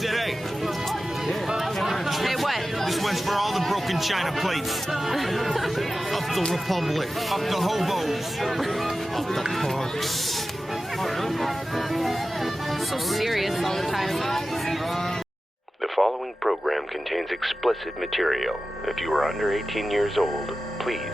said, hey. Hey, what? This one's for all the broken china plates. Up the Republic. Up the hobos. Up the parks. So serious all the time. The following program contains explicit material. If you are under 18 years old, please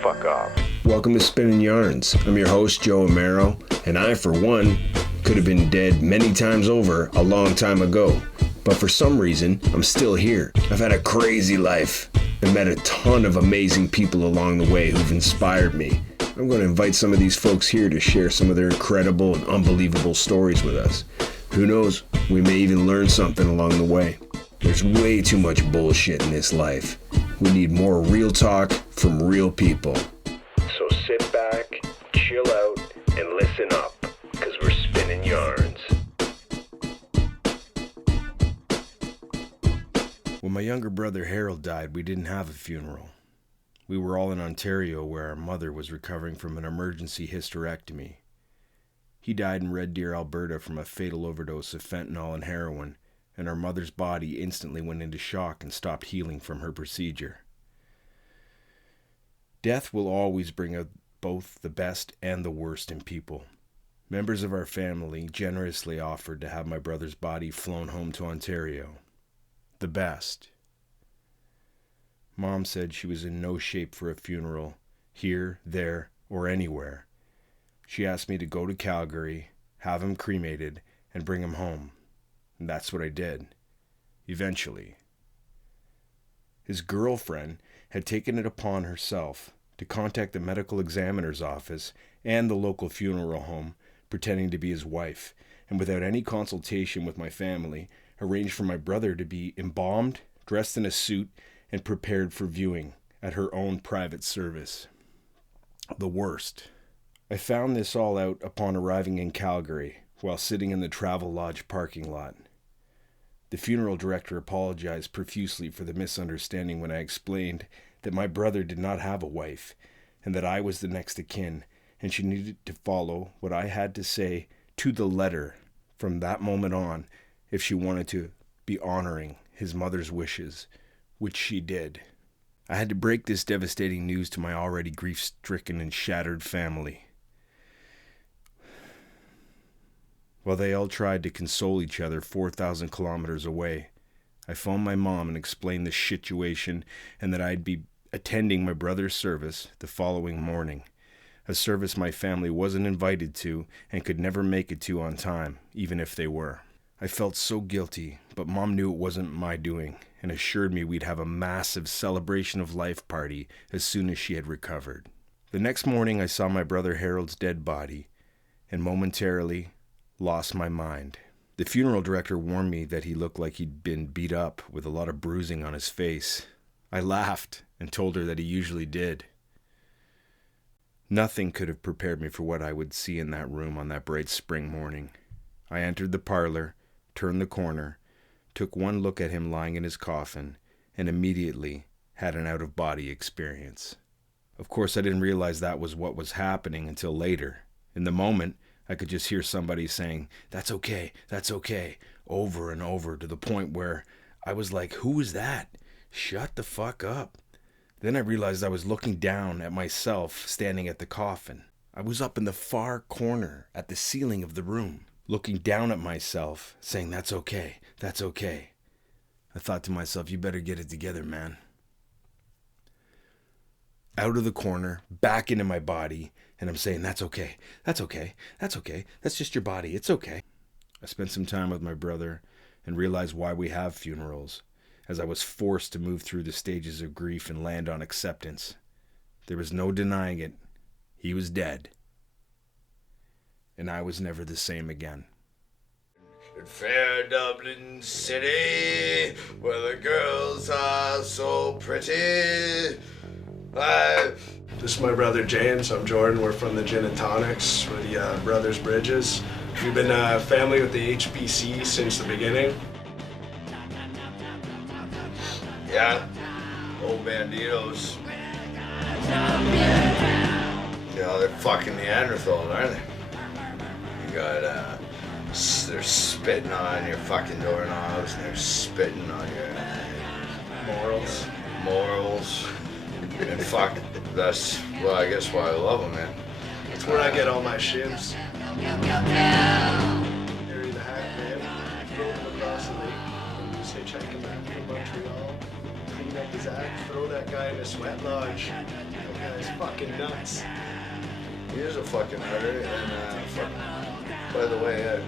fuck off. Welcome to Spinning Yarns. I'm your host, Joe Amero, and I, for one, could have been dead many times over a long time ago. But for some reason, I'm still here. I've had a crazy life and met a ton of amazing people along the way who've inspired me. I'm going to invite some of these folks here to share some of their incredible and unbelievable stories with us. Who knows, we may even learn something along the way. There's way too much bullshit in this life. We need more real talk from real people. So sit back, chill out, and listen up, because we're spinning yarns. When my younger brother Harold died, we didn't have a funeral. We were all in Ontario, where our mother was recovering from an emergency hysterectomy. He died in Red Deer, Alberta from a fatal overdose of fentanyl and heroin, and our mother's body instantly went into shock and stopped healing from her procedure. Death will always bring out both the best and the worst in people. Members of our family generously offered to have my brother's body flown home to Ontario. The best. Mom said she was in no shape for a funeral, here, there, or anywhere. She asked me to go to Calgary, have him cremated, and bring him home. And that's what I did. Eventually. His girlfriend had taken it upon herself to contact the medical examiner's office and the local funeral home, pretending to be his wife, and without any consultation with my family, arranged for my brother to be embalmed, dressed in a suit, and prepared for viewing at her own private service. The worst. I found this all out upon arriving in Calgary while sitting in the Travel Lodge parking lot. The funeral director apologized profusely for the misunderstanding when I explained that my brother did not have a wife and that I was the next of kin, and she needed to follow what I had to say to the letter from that moment on if she wanted to be honoring his mother's wishes, which she did. I had to break this devastating news to my already grief-stricken and shattered family. While they all tried to console each other 4,000 kilometers away, I phoned my mom and explained the situation and that I'd be attending my brother's service the following morning, a service my family wasn't invited to and could never make it to on time, even if they were. I felt so guilty, but Mom knew it wasn't my doing and assured me we'd have a massive celebration of life party as soon as she had recovered. The next morning I saw my brother Harold's dead body and momentarily lost my mind. The funeral director warned me that he looked like he'd been beat up with a lot of bruising on his face. I laughed and told her that he usually did. Nothing could have prepared me for what I would see in that room on that bright spring morning. I entered the parlor, turned the corner, took one look at him lying in his coffin, and immediately had an out-of-body experience. Of course, I didn't realize that was what was happening until later. In the moment, I could just hear somebody saying, that's okay, over and over, to the point where I was like, who is that? Shut the fuck up. Then I realized I was looking down at myself standing at the coffin. I was up in the far corner at the ceiling of the room, looking down at myself, saying, that's okay. I thought to myself, you better get it together, man. Out of the corner, back into my body, and I'm saying, that's okay. That's just your body, it's okay. I spent some time with my brother and realized why we have funerals, as I was forced to move through the stages of grief and land on acceptance. There was no denying it. He was dead. And I was never the same again. In fair Dublin City, where the girls are so pretty. This is my brother James. I'm Jordan. We're from the Gin and Tonics. We're the brothers Brydges. We've been family with the HBC since the beginning. Yeah, old banditos. You know, they're fucking Neanderthals, aren't they? You got they're spitting on your fucking doorknobs, and they're spitting on your morals. And fuck, that's, well, I guess why I love them, man. That's where I get all my shivs. Carry the hat, man. Throw him across the lake. Say, check him back from Montreal. Clean up his act. Throw that guy in a sweat lodge. That guy's fucking nuts. He is a fucking nutter, and fuck, by the way,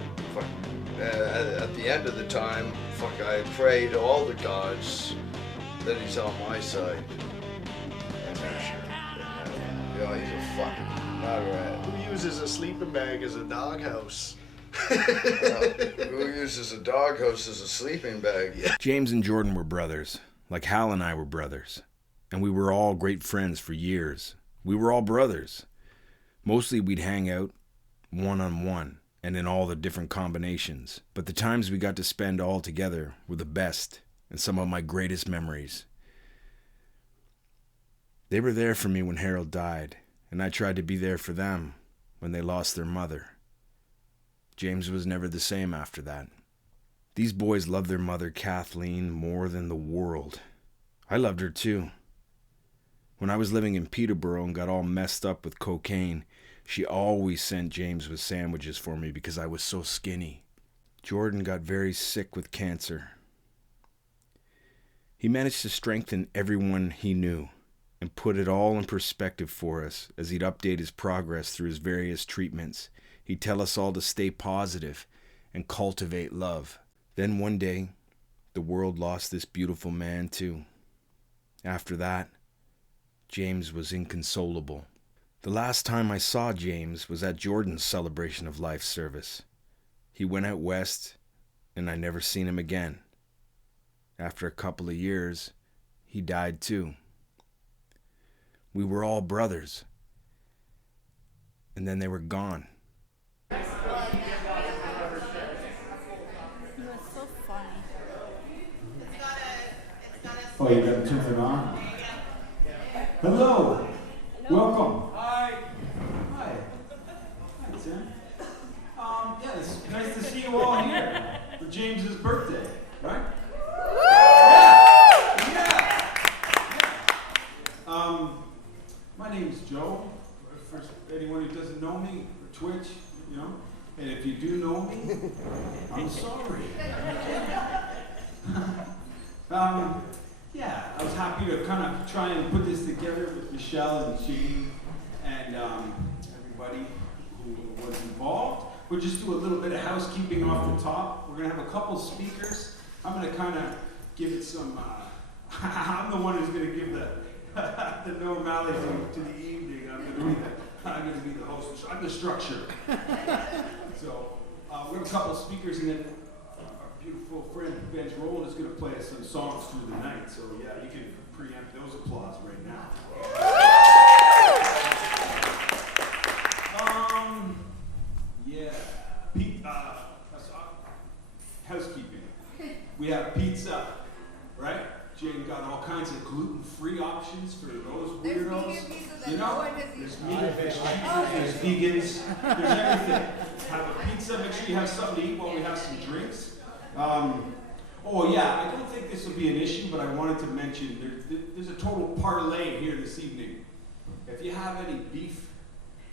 at the end of the time, fuck, I pray to all the gods that he's on my side. And yeah, he's a fucking nutter. Who uses a sleeping bag as a doghouse? Who uses a doghouse as a sleeping bag? Yeah. James and Jordan were brothers, like Hal and I were brothers. And we were all great friends for years. We were all brothers. Mostly we'd hang out one-on-one and in all the different combinations. But the times we got to spend all together were the best and some of my greatest memories. They were there for me when Harold died, and I tried to be there for them when they lost their mother. James was never the same after that. These boys loved their mother, Kathleen, more than the world. I loved her too. When I was living in Peterborough and got all messed up with cocaine, she always sent James with sandwiches for me because I was so skinny. Jordan got very sick with cancer. He managed to strengthen everyone he knew and put it all in perspective for us as he'd update his progress through his various treatments. He'd tell us all to stay positive and cultivate love. Then one day, the world lost this beautiful man too. After that, James was inconsolable. The last time I saw James was at Jordan's celebration of life service. He went out west, and I never seen him again. After a couple of years, he died too. We were all brothers. And then they were gone. He was so funny. Oh, you got to turn it on? Hello. Welcome. Hi. Hi. Hi, Tim. Yeah, it's nice to see you all here for James's birthday, right? Yeah. My name's Joe. For anyone who doesn't know me, or Twitch, you know, and if you do know me, I'm sorry. Yeah, I was happy to kind of try and put this together with Michelle and Shane and everybody who was involved. We'll just do a little bit of housekeeping off the top. We're going to have a couple speakers. I'm going to kind of give it some, I'm the one who's going to give the normality to the evening. I'm going to be the host. I'm the structure. So we have a couple speakers, and then beautiful friend Ben's Roll is going to play us some songs through the night. So yeah, you can preempt those applause right now. Yeah, housekeeping. We have pizza, right? Jane got all kinds of gluten-free options for those weirdos. You know, there's meat, there's vegans, there's everything. Have a pizza. Make sure you have something to eat while we have some drinks. Oh yeah, I don't think this will be an issue, but I wanted to mention there's a total parlay here this evening. If you have any beef,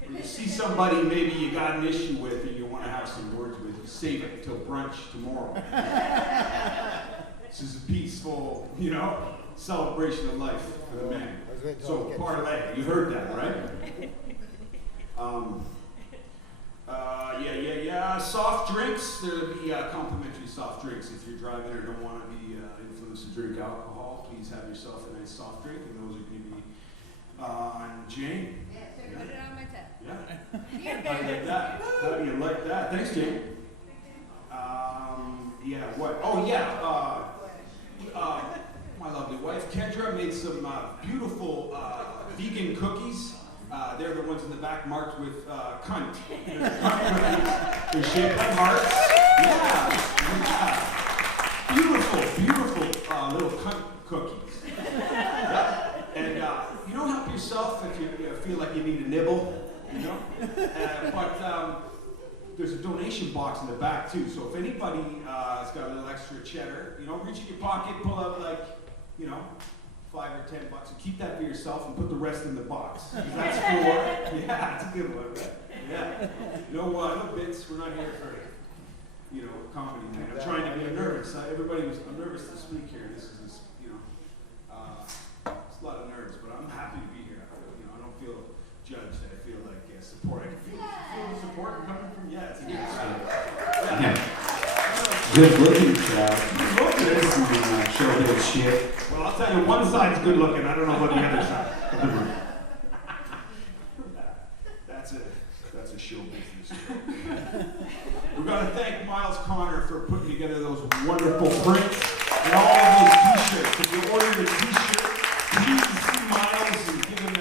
or you see somebody maybe you got an issue with and you want to have some words with, save it till brunch tomorrow. This is a peaceful, you know, celebration of life for the man. So parlay, you heard that, right? Yeah. Soft drinks. There'll be complimentary soft drinks if you're driving or don't want to be influenced to drink alcohol. Please have yourself a nice soft drink, and those are going to be on Jane. Yeah, so put it on my tab. Yeah. How do you like that? How do you like that? Thanks, Jane. Yeah. What? Oh yeah. My lovely wife Kendra made some beautiful vegan cookies. They're the ones in the back marked with cunt. They're shaped like hearts. Yeah. Beautiful little cunt cookies. Yeah. And you don't help yourself if you feel like you need a nibble, you know. But there's a donation donation box in the back too. So if anybody has got a little extra cheddar, you know, reach in your pocket, pull out like, you know, $5 or $10, and keep that for yourself and put the rest in the box. 'Cause that's for, yeah, that's a good one, right? Yeah. No bits. We're not here for, you know, comedy, man. I'm trying to be nervous. I'm nervous to speak here. This is, you know, it's a lot of nerves, but I'm happy to be here. I don't feel judged. I feel like support. I can feel the support coming from, it's a good story. Yeah. Good looking crowd. Look at this showbiz shit. Well, I'll tell you, one side's good looking. I don't know about the other side. That's a show business. We've got to thank Miles Connor for putting together those wonderful prints and all of those t-shirts. If you ordered a t-shirt, please see Miles and give him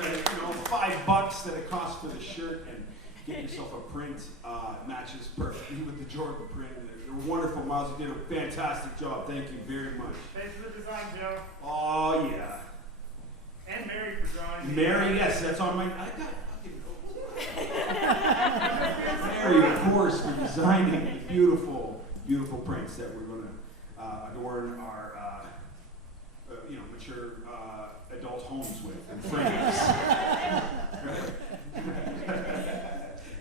$5 that it costs for the shirt and get yourself a print. It matches perfectly with the Jordan print. They're wonderful, Miles. You did a fantastic job. Thank you very much. Thanks for the design, Joe. Oh, yeah. And Mary for drawing. Mary, yes, that's on my... I got fucking Mary, of course, for designing the beautiful, beautiful prints that we're going to adorn our, mature adult homes with and frames.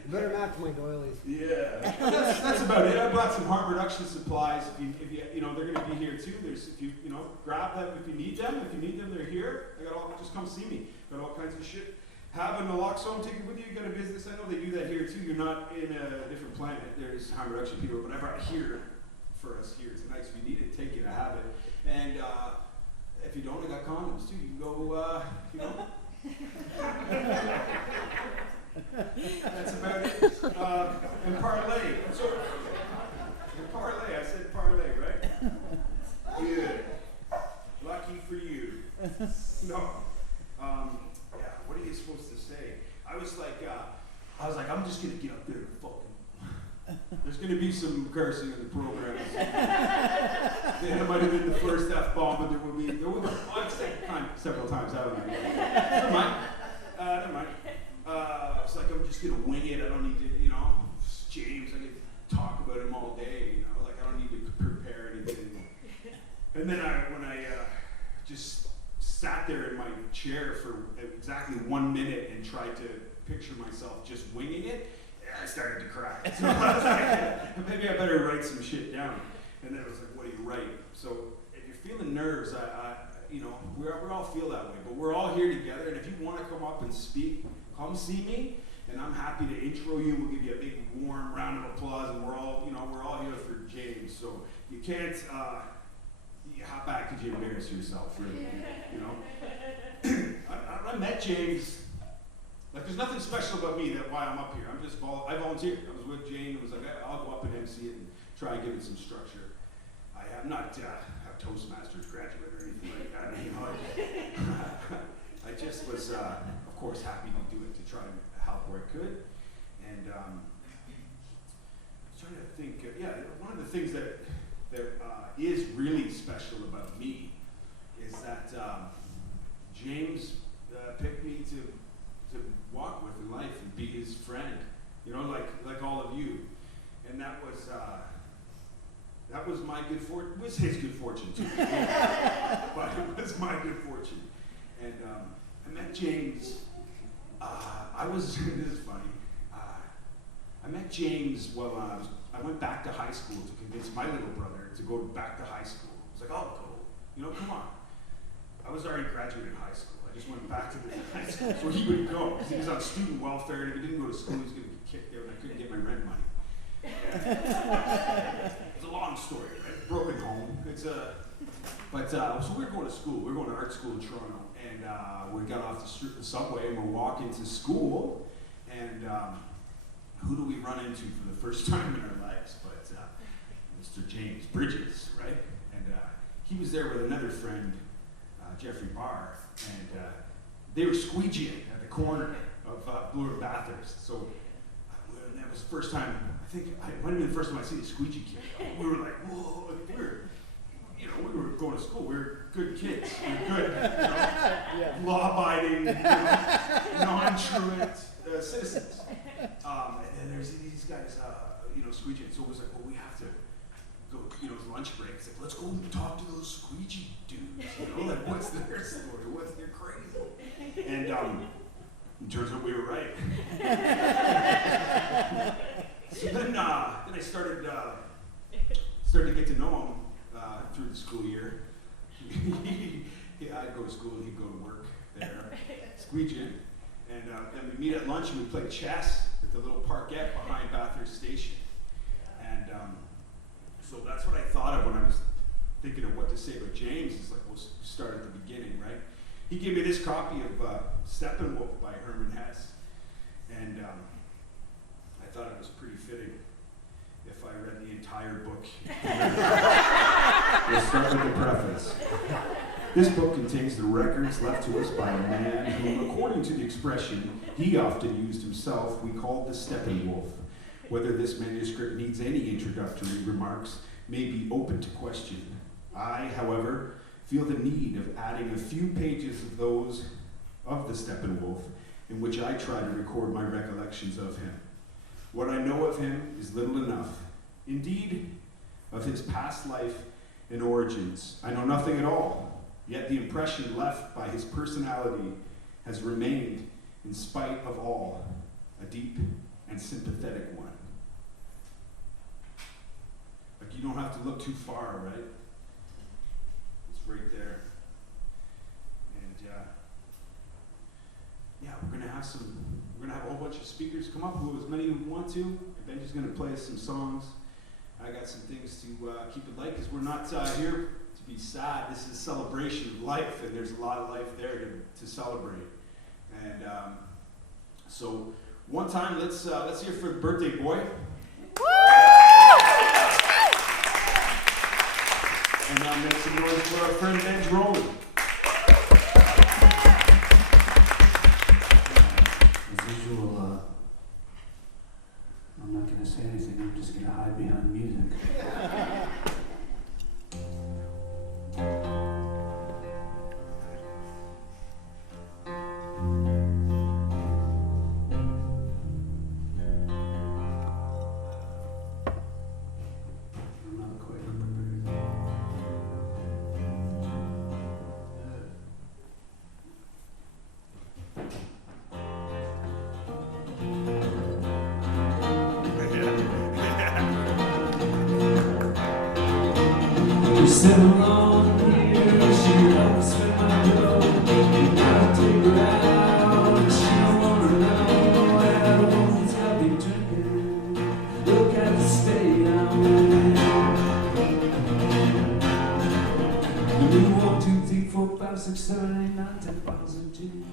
Better match my doilies. Yeah, that's about it. I brought some harm reduction supplies. If you know, they're going to be here too. Grab them if you need them. If you need them, they're here. Just come see me. Got all kinds of shit. Have a naloxone ticket with you. You got a business. I know they do that here too. You're not in a different planet. There's harm reduction people, but I brought it here for us here tonight. So if you need it, take it. I have it. And if you don't, I got condoms too. You can go. That's about it. And parlay. So, parlay. I said parlay, right? Good. Lucky for you. No. What are you supposed to say? I was like, I'm just gonna get up there and fucking. There's gonna be some cursing in the program. That might have been the first F-bomb, but I've said it several times, haven't I? Never mind. Never mind. It's like I'm just gonna wing it. I don't need to, James. I could talk about him all day. I don't need to prepare anything. And then when I just sat there in my chair for exactly 1 minute and tried to picture myself just winging it, I started to cry. So I was like, maybe I better write some shit down. And then I was like, what do you write? So if you're feeling nerves, we all feel that way, but we're all here together. And if you want to come up and speak, come see me, and I'm happy to intro you. We'll give you a big warm round of applause, and we're all here for James. So you can't, how bad could you embarrass yourself, really? I met James. There's nothing special about me that why I'm up here. I volunteered. I was with Jane. It was like, I'll go up and MC it and try and give it some structure. I have not a Toastmasters graduate or anything like that. I just was, of course, happy to do it to try and help where I could. And I was trying to think, one of the things that is really special about me is that James picked me to walk with in life and be his friend, like all of you. And that was my good fortune. It was his good fortune too, but it was my good fortune. And I met James. This is funny. I met James while I went back to high school to convince my little brother to go back to high school. I was like, I'll go. Come on. I was already graduated high school. I just went back to the high school so he would go, because he was on student welfare, and if he didn't go to school, he was going to get kicked out, and I couldn't get my rent money. It's a long story, right? Broken home. So we were going to school. We were going to art school in Toronto, and we got off the subway, and we're walking to school, and who do we run into for the first time in our lives but Mr. James Brydges, right? And he was there with another friend, Jeffrey Barr, and they were squeegeeing at the corner of Bloor Bathurst. So that was the first time, I think, it might have been the first time I seen a squeegee kid. We were like, whoa, we were going to school. We were good kids. We were good, law-abiding, non-truant citizens. And then there's these guys, squeegee. So it was like, well, we have to go, lunch break. It's like, let's go talk to those squeegee dudes. Like, what's their story? They're crazy. And it turns out we were right. So then I started to get to know him through the school year. I'd go to school and he'd go to work there, squeegeeing. And then we meet at lunch and we play chess at the little parkette behind Bathurst Station. And so that's what I thought of when I was thinking of what to say about James. It's like, we'll start at the beginning, right? He gave me this copy of Steppenwolf by Herman Hesse. And I thought it was pretty fitting if I read the entire book. We'll start with the preface. This book contains the records left to us by a man who, according to the expression he often used himself, we called the Steppenwolf. Whether this manuscript needs any introductory remarks may be open to question. I, however, feel the need of adding a few pages of those of the Steppenwolf in which I try to record my recollections of him. What I know of him is little enough. Indeed, of his past life and origins, I know nothing at all. Yet the impression left by his personality has remained, in spite of all, a deep and sympathetic one. Like, you don't have to look too far, right? It's right there. And we're gonna have a whole bunch of speakers come up, as many of you want to. And Benji's gonna play us some songs. I got some things to keep it light, because we're not here to be sad. This is a celebration of life, and there's a lot of life there to celebrate. And so one time, let's hear for the birthday boy. And now make some noise for our friend Ben Rowland. As usual, I'm not going to say anything. I'm just going to hide behind music. Seven long years, she helps me my road. And I take her out, and she don't wanna know that I won't stop me drinking. Look at the state I'm in. And we 1, 2, 3, 4, 5, 6, 7, 8, 9, 10 bottles of gin.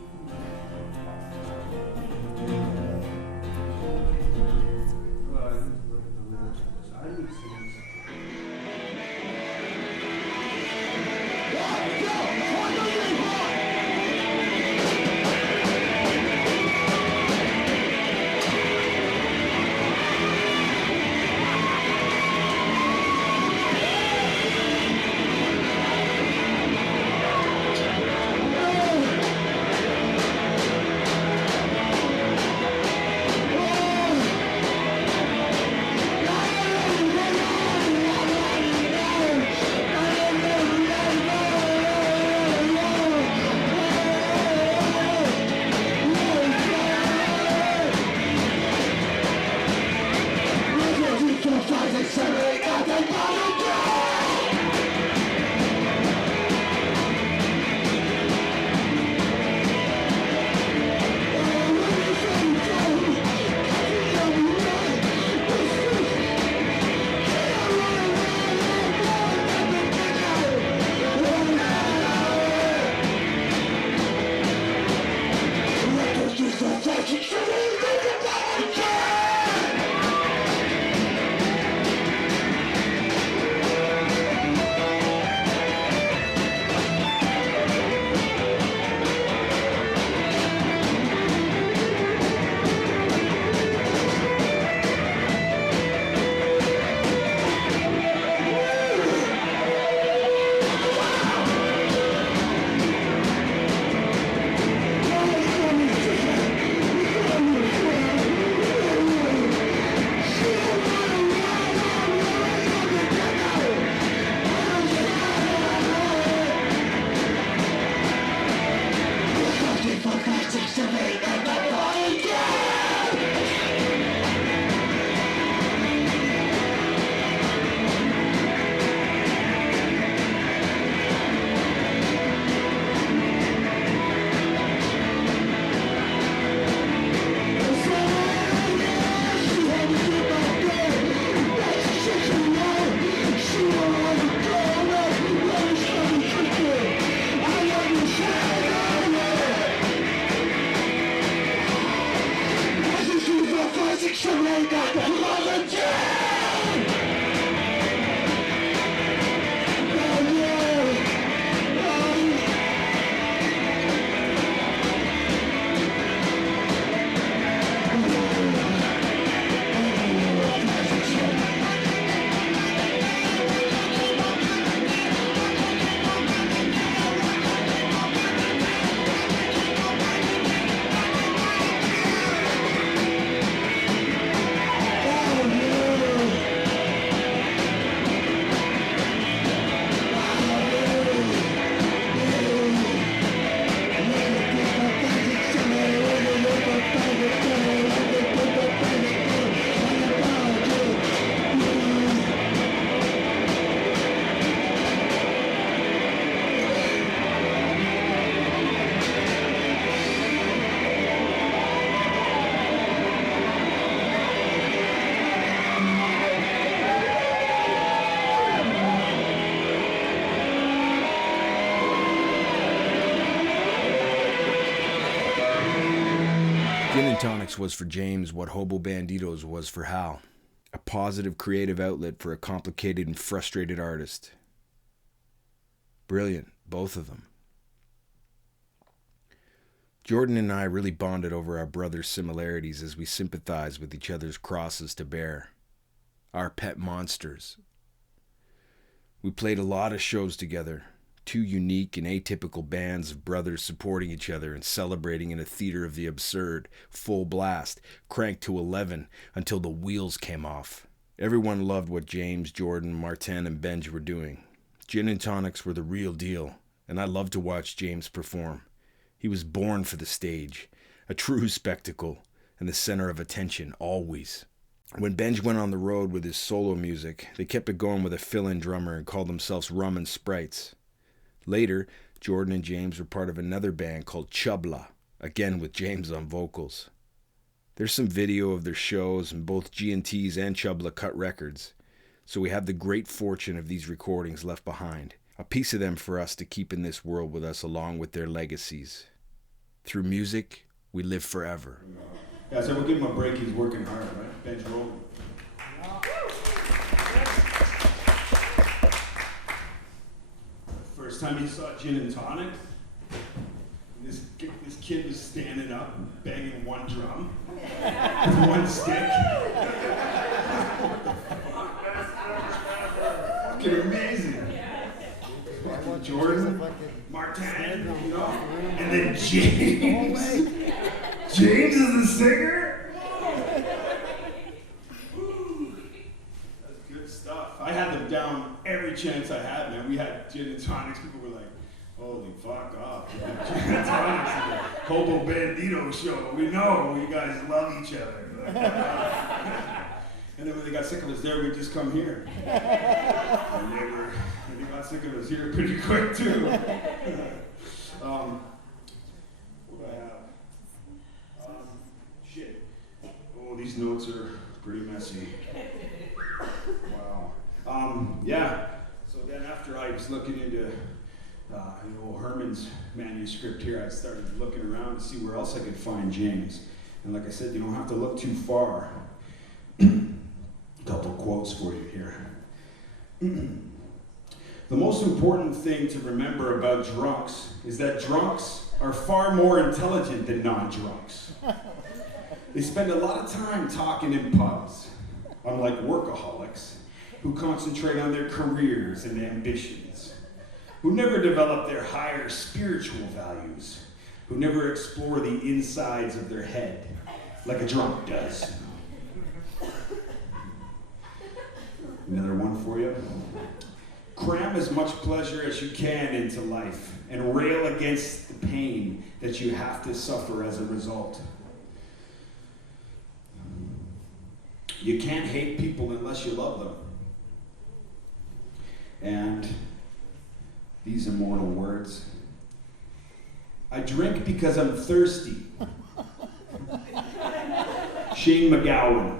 Gin and Tonics was for James what Hobo Banditos was for Hal. A positive creative outlet for a complicated and frustrated artist. Brilliant, both of them. Jordan and I really bonded over our brothers' similarities as we sympathized with each other's crosses to bear. Our pet monsters. We played a lot of shows together, two unique and atypical bands of brothers supporting each other and celebrating in a theater of the absurd, full blast, cranked to 11 until the wheels came off. Everyone loved what James, Jordan, Martin, and Benj were doing. Gin and Tonics were the real deal, and I loved to watch James perform. He was born for the stage, a true spectacle, and the center of attention, always. When Benj went on the road with his solo music, they kept it going with a fill-in drummer and called themselves Rum and Sprites. Later, Jordan and James were part of another band called Chubla, again with James on vocals. There's some video of their shows, and both G&Ts and Chubla cut records, so we have the great fortune of these recordings left behind, a piece of them for us to keep in this world with us along with their legacies. Through music, we live forever. Yeah, so we'll give him a break. He's working hard, right? Benj rolling. First time he saw Gin and Tonic, this kid was standing up and banging one drum with one stick. Fucking amazing. Fucking Jordan, Martin, you know, and then James. James is the singer? That's good stuff. I had them down every chance I had, man. We had Gin and Tonics. People were like, holy fuck off. Gin and Tonics is the Hobo Bandito show. We know you guys love each other. And then when they got sick of us there, we'd just come here. And they got sick of us here pretty quick, too. What do I have? Shit. Oh, these notes are pretty messy. Wow. Yeah. So then after I was looking into Herman's manuscript here, I started looking around to see where else I could find James. And like I said, you don't have to look too far. A couple quotes for you here. The most important thing to remember about drunks is that drunks are far more intelligent than non-drunks. They spend a lot of time talking in pubs, unlike workaholics, who concentrate on their careers and ambitions, who never develop their higher spiritual values, who never explore the insides of their head like a drunk does. Another one for you. Cram as much pleasure as you can into life and rail against the pain that you have to suffer as a result. You can't hate people unless you love them. And these immortal words. I drink because I'm thirsty. Shane McGowan.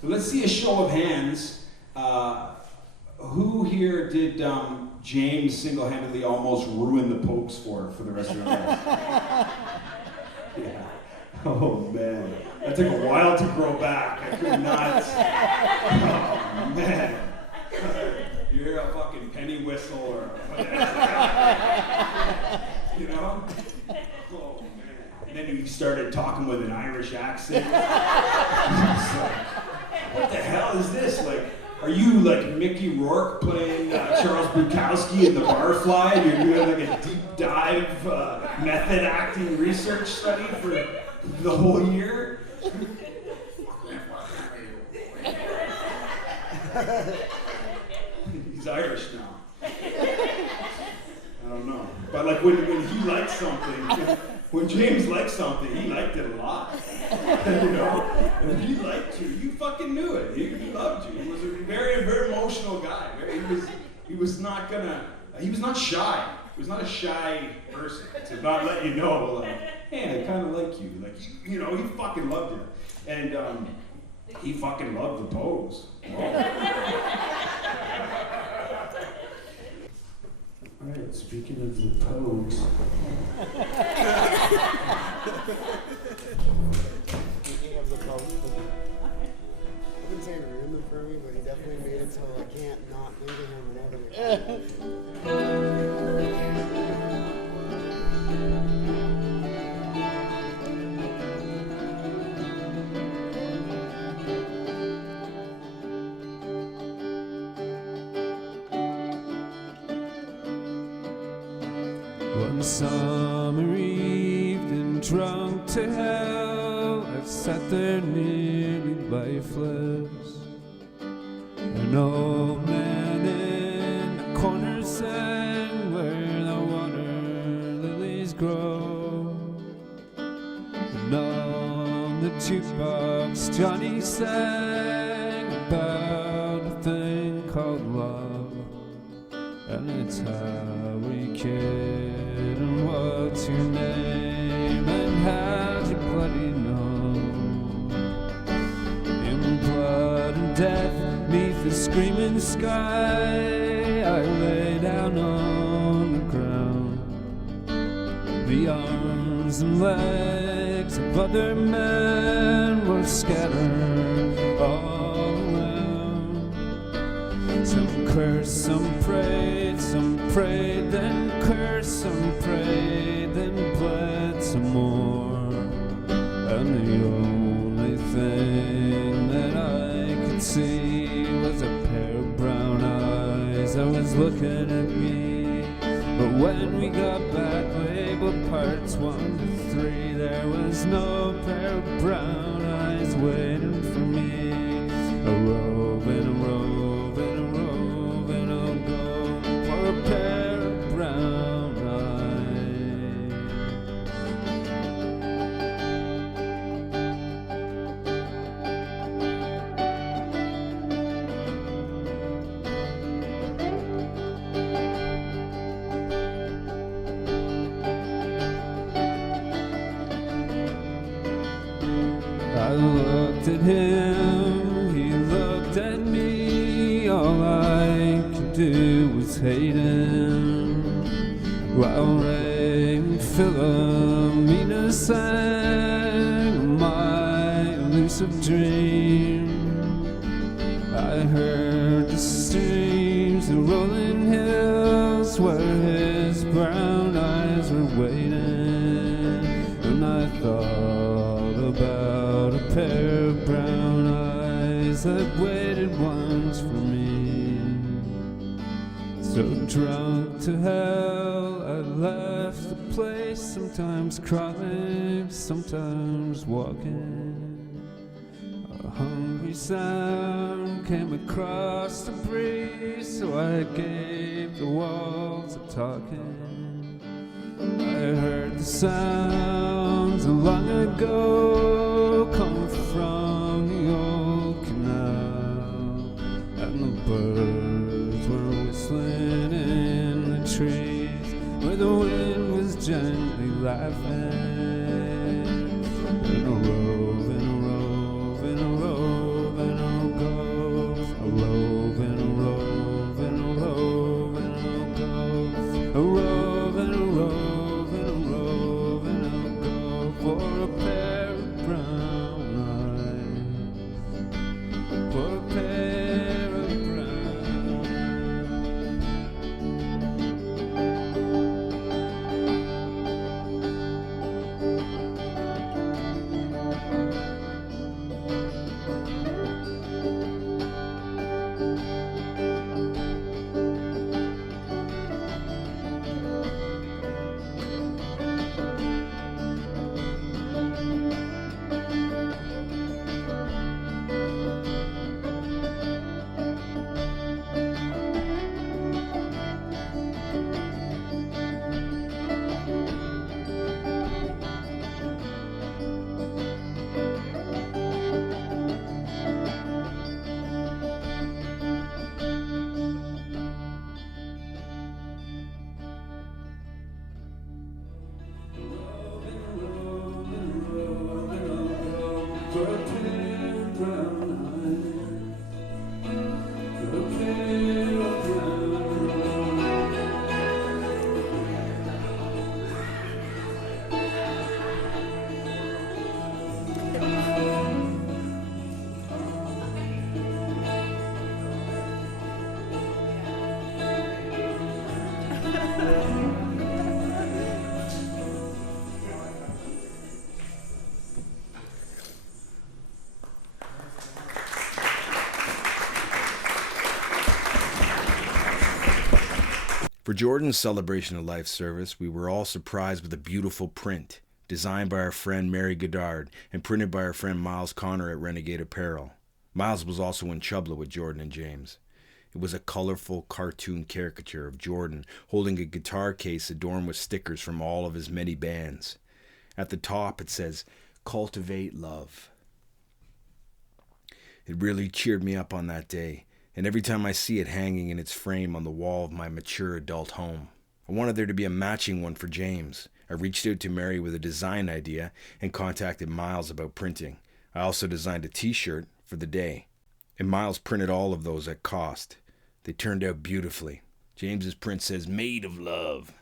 So let's see a show of hands. Who here did James single-handedly almost ruin the Pokes for the rest of their lives? Yeah. Oh man, that took a while to grow back. I could not. Oh man. You hear a fucking penny whistle or whatever. You know? Oh man. And then he started talking with an Irish accent. What the hell is this? Like, are you like Mickey Rourke playing Charles Bukowski in The Barfly? And you're doing like a deep dive method acting research study for the whole year? He's Irish now. I don't know. But like when he liked something, when James liked something, he liked it a lot. You know? And if he liked you, you fucking knew it. He loved you. He was a very, very emotional guy. He was not shy. He was not a shy person to not let you know, like, hey, I kind of like you. Like, you know, he fucking loved you. And he fucking loved the pose. Alright, speaking of the Pogues. definitely made it so I can't not think of him whenever. One summer evening, drunk to hell, I sat there nearly lifeless. An old man in the corner sang where the water lilies grow. And on the jukebox, Johnny sang about a thing called love. And it's how we kid, and what's your name, and how'd you bloody know? In blood and death, neath the screaming sky, I lay down on the ground. The arms and legs of other men were scattered all around. Some cursed, some prayed, then cursed, some prayed, then bled some more. And the only thing that I could see was a pair of brown eyes that was looking at me. But when we got back, labeled parts 1 to 3, there was no pair of brown eyes waiting for me. A roving, a roving, a roving, I'll go for a pair of brown eyes. I looked at him, he looked at me, all I could do was hate him. While Ray and Philomena sang my elusive dream, I heard the streams, the rolling hills where his brown eyes were waiting, and I thought about a pair of brown eyes that waited once for me. So drunk to hell, I left the place, sometimes crawling, sometimes walking. A hungry sound came across the breeze, so I gave the walls a talking. I heard the sounds long ago come from the old canal, and the birds were whistling in the trees where the wind was gently laughing. And a roving, a roving, a roving, I'll go. A roving, a roving, a roving, I'll go. A roving, a roving, a roving, I'll go for a pair of brown eyes. For a pair of brown For Jordan's Celebration of Life service, we were all surprised with a beautiful print, designed by our friend Mary Goddard and printed by our friend Miles Connor at Renegade Apparel. Miles was also in Chubla with Jordan and James. It was a colorful cartoon caricature of Jordan holding a guitar case adorned with stickers from all of his many bands. At the top it says, "Cultivate Love." It really cheered me up on that day, and every time I see it hanging in its frame on the wall of my mature adult home. I wanted there to be a matching one for James. I reached out to Mary with a design idea and contacted Miles about printing. I also designed a t-shirt for the day, and Miles printed all of those at cost. They turned out beautifully. James's print says, "Made of Love,"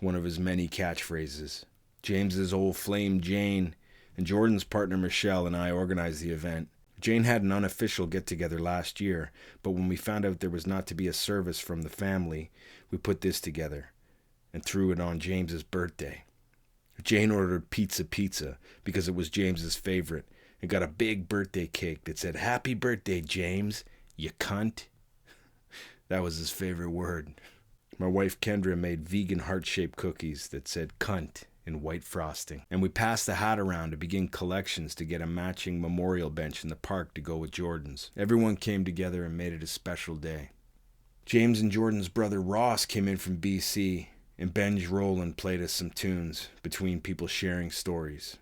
one of his many catchphrases. James's old flame Jane and Jordan's partner Michelle and I organized the event. Jane had an unofficial get-together last year, but when we found out there was not to be a service from the family, we put this together and threw it on James's birthday. Jane ordered pizza because it was James's favorite and got a big birthday cake that said, "Happy birthday, James, you cunt." That was his favorite word. My wife Kendra made vegan heart-shaped cookies that said "cunt" in white frosting. And we passed the hat around to begin collections to get a matching memorial bench in the park to go with Jordan's. Everyone came together and made it a special day. James and Jordan's brother Ross came in from BC, and Benj Rowland played us some tunes between people sharing stories.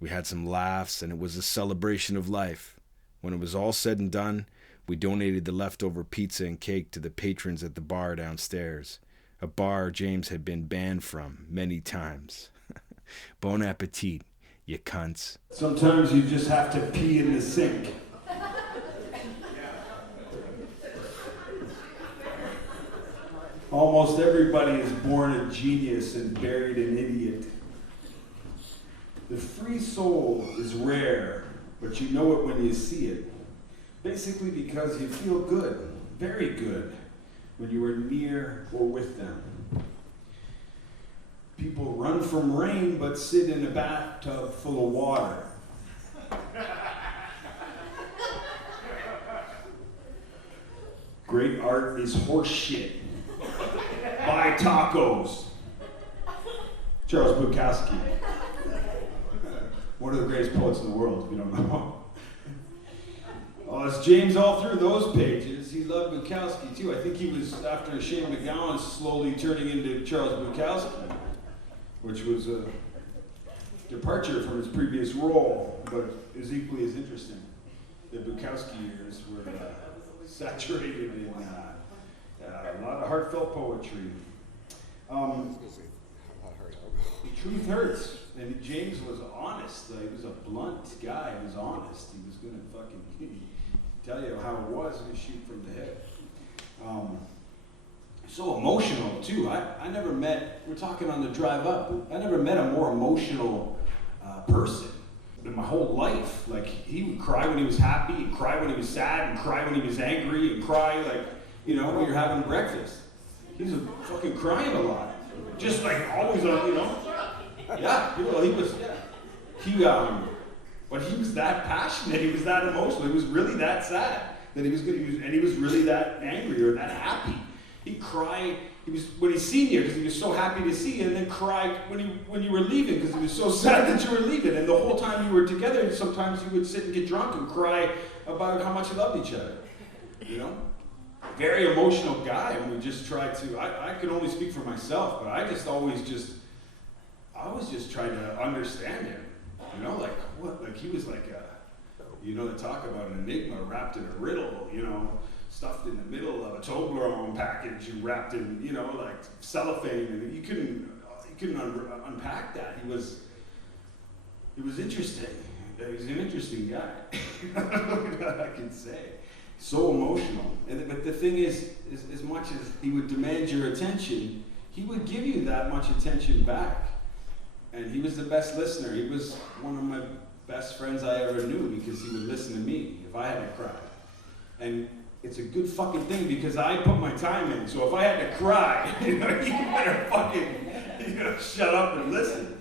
We had some laughs, and it was a celebration of life. When it was all said and done, we donated the leftover pizza and cake to the patrons at the bar downstairs, a bar James had been banned from many times. Bon appetit, you cunts. Sometimes you just have to pee in the sink. Almost everybody is born a genius and buried an idiot. The free soul is rare, but you know it when you see it. Basically because you feel good, very good, when you are near or with them. People run from rain but sit in a bathtub full of water. Great art is horse shit. Buy tacos. Charles Bukowski. One of the greatest poets in the world, if you don't know. Oh, it's James all through those pages. He loved Bukowski too. I think he was, after Shane McGowan, slowly turning into Charles Bukowski, which was a departure from his previous role, but is equally as interesting. The Bukowski years were saturated in a lot of heartfelt poetry. The truth hurts, and James was honest. He was a blunt guy. He was honest. He was going to fucking tell you how it was and shoot from the hip. So emotional too. I never met, we're talking on the drive up, I never met a more emotional person in my whole life. Like, he would cry when he was happy, he'd cry when he was sad, and cry when he was angry, and cry like, you know, when you're having breakfast. He was fucking crying a lot. Just like always on, you know. Yeah, well, he was, but he was that passionate, he was that emotional, he was really that sad, that he was really that angry or that happy. He'd cry, when he seen you, because he was so happy to see you, and then cry when you were leaving, because he was so sad that you were leaving. And the whole time you were together, sometimes you would sit and get drunk and cry about how much you loved each other, you know? Very emotional guy, and we just tried to, I could only speak for myself, but I always just tried to understand him, you know, like, what, like he was like you know, they talk about an enigma wrapped in a riddle, you know, stuffed in the middle of a Toblerone package and wrapped in, you know, like cellophane, and you couldn't unpack that. It was interesting. He was an interesting guy. I can say. So emotional. But the thing is, as much as he would demand your attention, he would give you that much attention back. And he was the best listener. He was one of my best friends I ever knew, because he would listen to me if I had to cry. And it's a good fucking thing, because I put my time in. So if I had to cry, you know, you better fucking, you know, shut up and listen.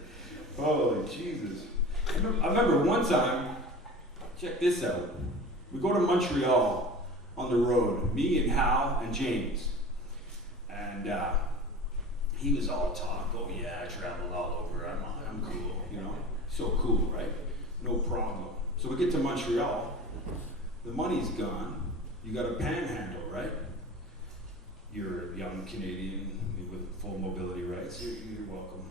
Holy Jesus. I remember one time, check this out. We go to Montreal on the road, me and Hal and James. And he was all talk. Oh yeah, I traveled all over. I'm cool, you know. So cool, right? No problem. So we get to Montreal. The money's gone. You got a panhandle, right? You're a young Canadian with full mobility rights. You're welcome.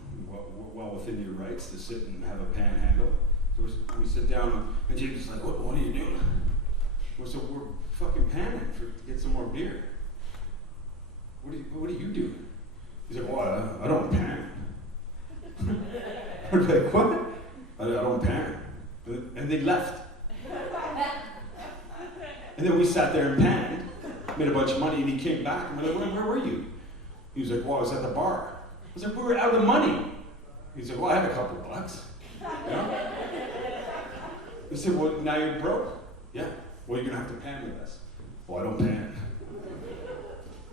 Well within your rights to sit and have a panhandle. So we sit down, and James is like, what are you doing? We're fucking panning to get some more beer. What are you doing? He's like, well, I don't pan. We're like, what? I don't pan. And they left. And then we sat there and panned, made a bunch of money, and he came back, and we're like, where were you? He was like, well, I was at the bar. I was like, we were out of money. He's like, well, I had a couple bucks. You know? I said, well, now you're broke? Yeah. Well, you're gonna have to pan with us. Well, I don't pan.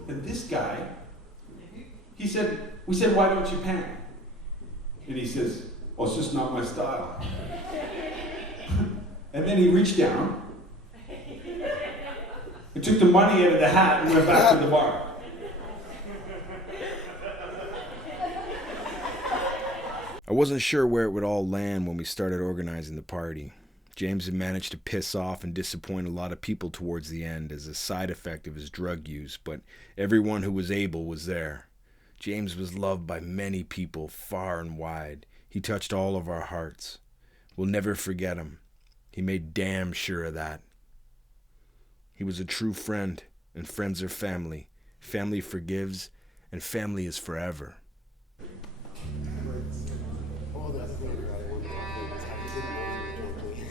And this guy, we said, why don't you pan? And he says, well, it's just not my style. And then he reached down and took the money out of the hat and went back to the bar. I wasn't sure where it would all land when we started organizing the party. James had managed to piss off and disappoint a lot of people towards the end as a side effect of his drug use, but everyone who was able was there. James was loved by many people far and wide. He touched all of our hearts. We'll never forget him. He made damn sure of that. He was a true friend, and friends are family. Family forgives, and family is forever. Oh, that's the other guy I wanted to talk about was how he didn't know he was guilty.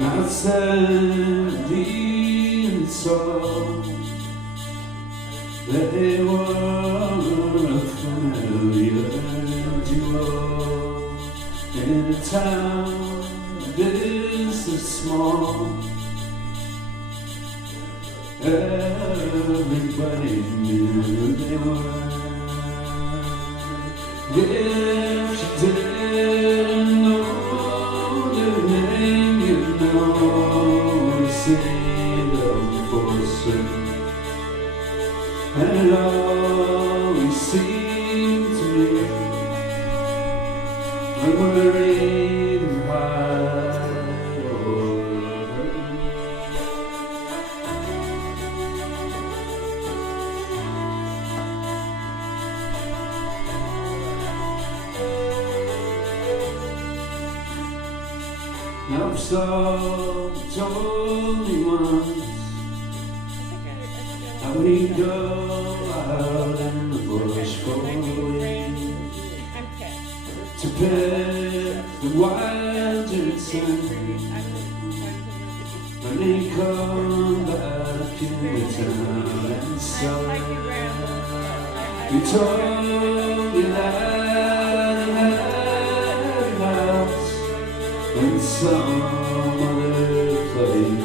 Not sadly so that they were a familiar duo in a town this is small. Everybody knew they were. If she didn't know their name, you know, say them for certain. And it always seemed to me like we're either high or hurting. I've told me once how we go out in the bush for a week to pick the wild ginseng, and they come back in the town and sell it. We told you that you had a house in some other place.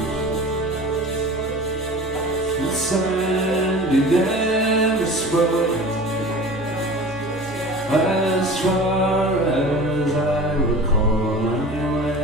And Sandy never spoke, as far as I recall anyway.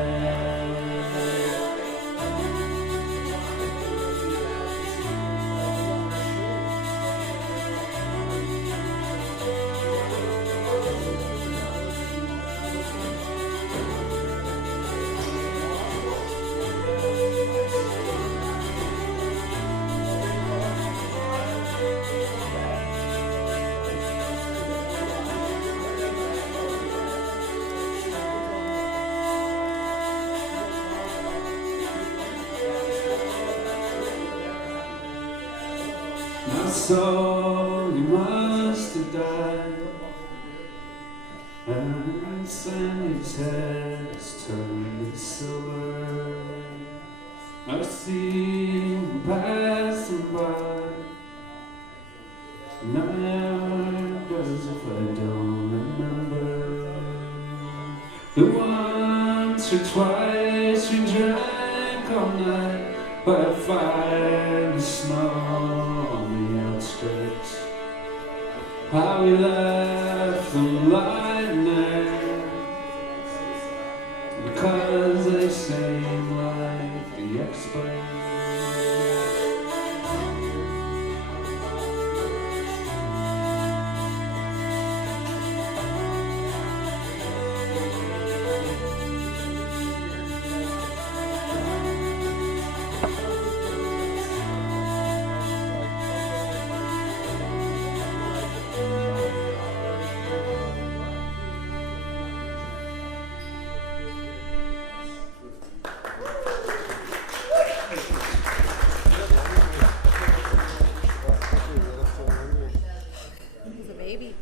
soul, you must have died. And Sandy's head is turned to silver. I've seen them passing by. Never does if I don't remember. The once or twice we drank all night by a fire in the snow on the outskirts. How we left them lying there because they seem like the experts. He's a baby.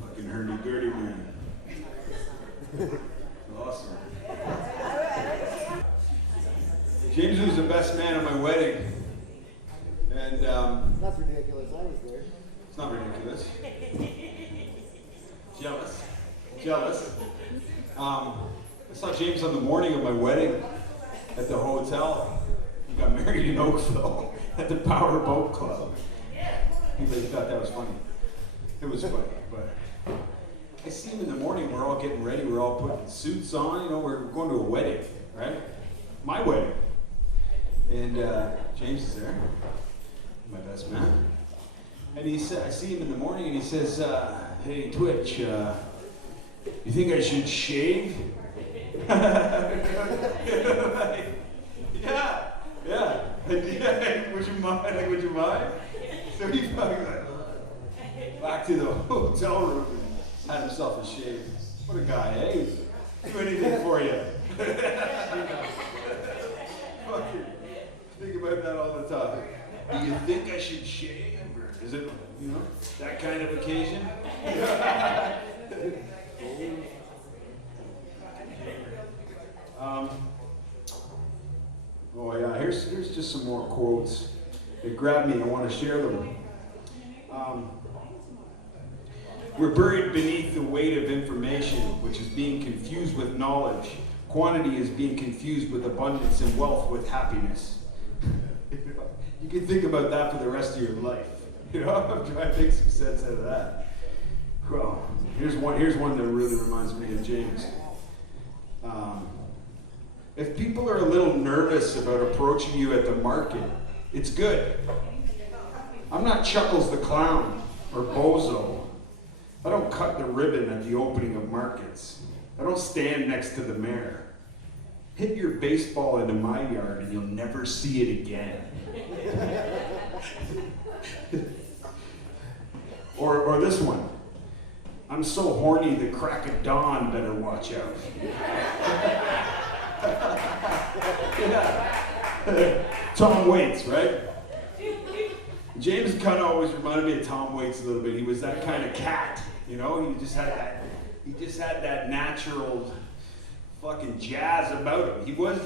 Fucking hurdy-gurdy man. Awesome. James was the best man at my wedding. And That's ridiculous. I was there. it's not ridiculous. Jealous. Jealous. I saw James on the morning of my wedding at the hotel. He got married in Oakville at the Power Boat Club. He thought that was funny. It was funny, but I see him in the morning. We're all getting ready. We're all putting suits on. You know, we're going to a wedding, right? My wedding. And James is there, my best man. And he said, I see him in the morning, and he says, "Hey, Twitch, you think I should shave?" Yeah. Would you mind? Would you mind? So he fucking back to the hotel room and had himself a shave. What a guy, eh? Do anything for you. Fucking think about that all the time. Do you think I should shave? Or is it, you know, that kind of occasion? Oh yeah, here's just some more quotes. They grabbed me, I want to share them. We're buried beneath the weight of information, which is being confused with knowledge. Quantity is being confused with abundance, and wealth with happiness. You can think about that for the rest of your life. You know, I'm trying to make some sense out of that. Well, here's one that really reminds me of James. If people are a little nervous about approaching you at the market, it's good. I'm not Chuckles the Clown or Bozo. I don't cut the ribbon at the opening of markets. I don't stand next to the mayor. Hit your baseball into my yard and you'll never see it again. or this one. I'm so horny the crack of dawn better watch out. Yeah. Tom Waits, right? James kind of always reminded me of Tom Waits a little bit. He was that kind of cat, you know. He just had that natural fucking jazz about him. He was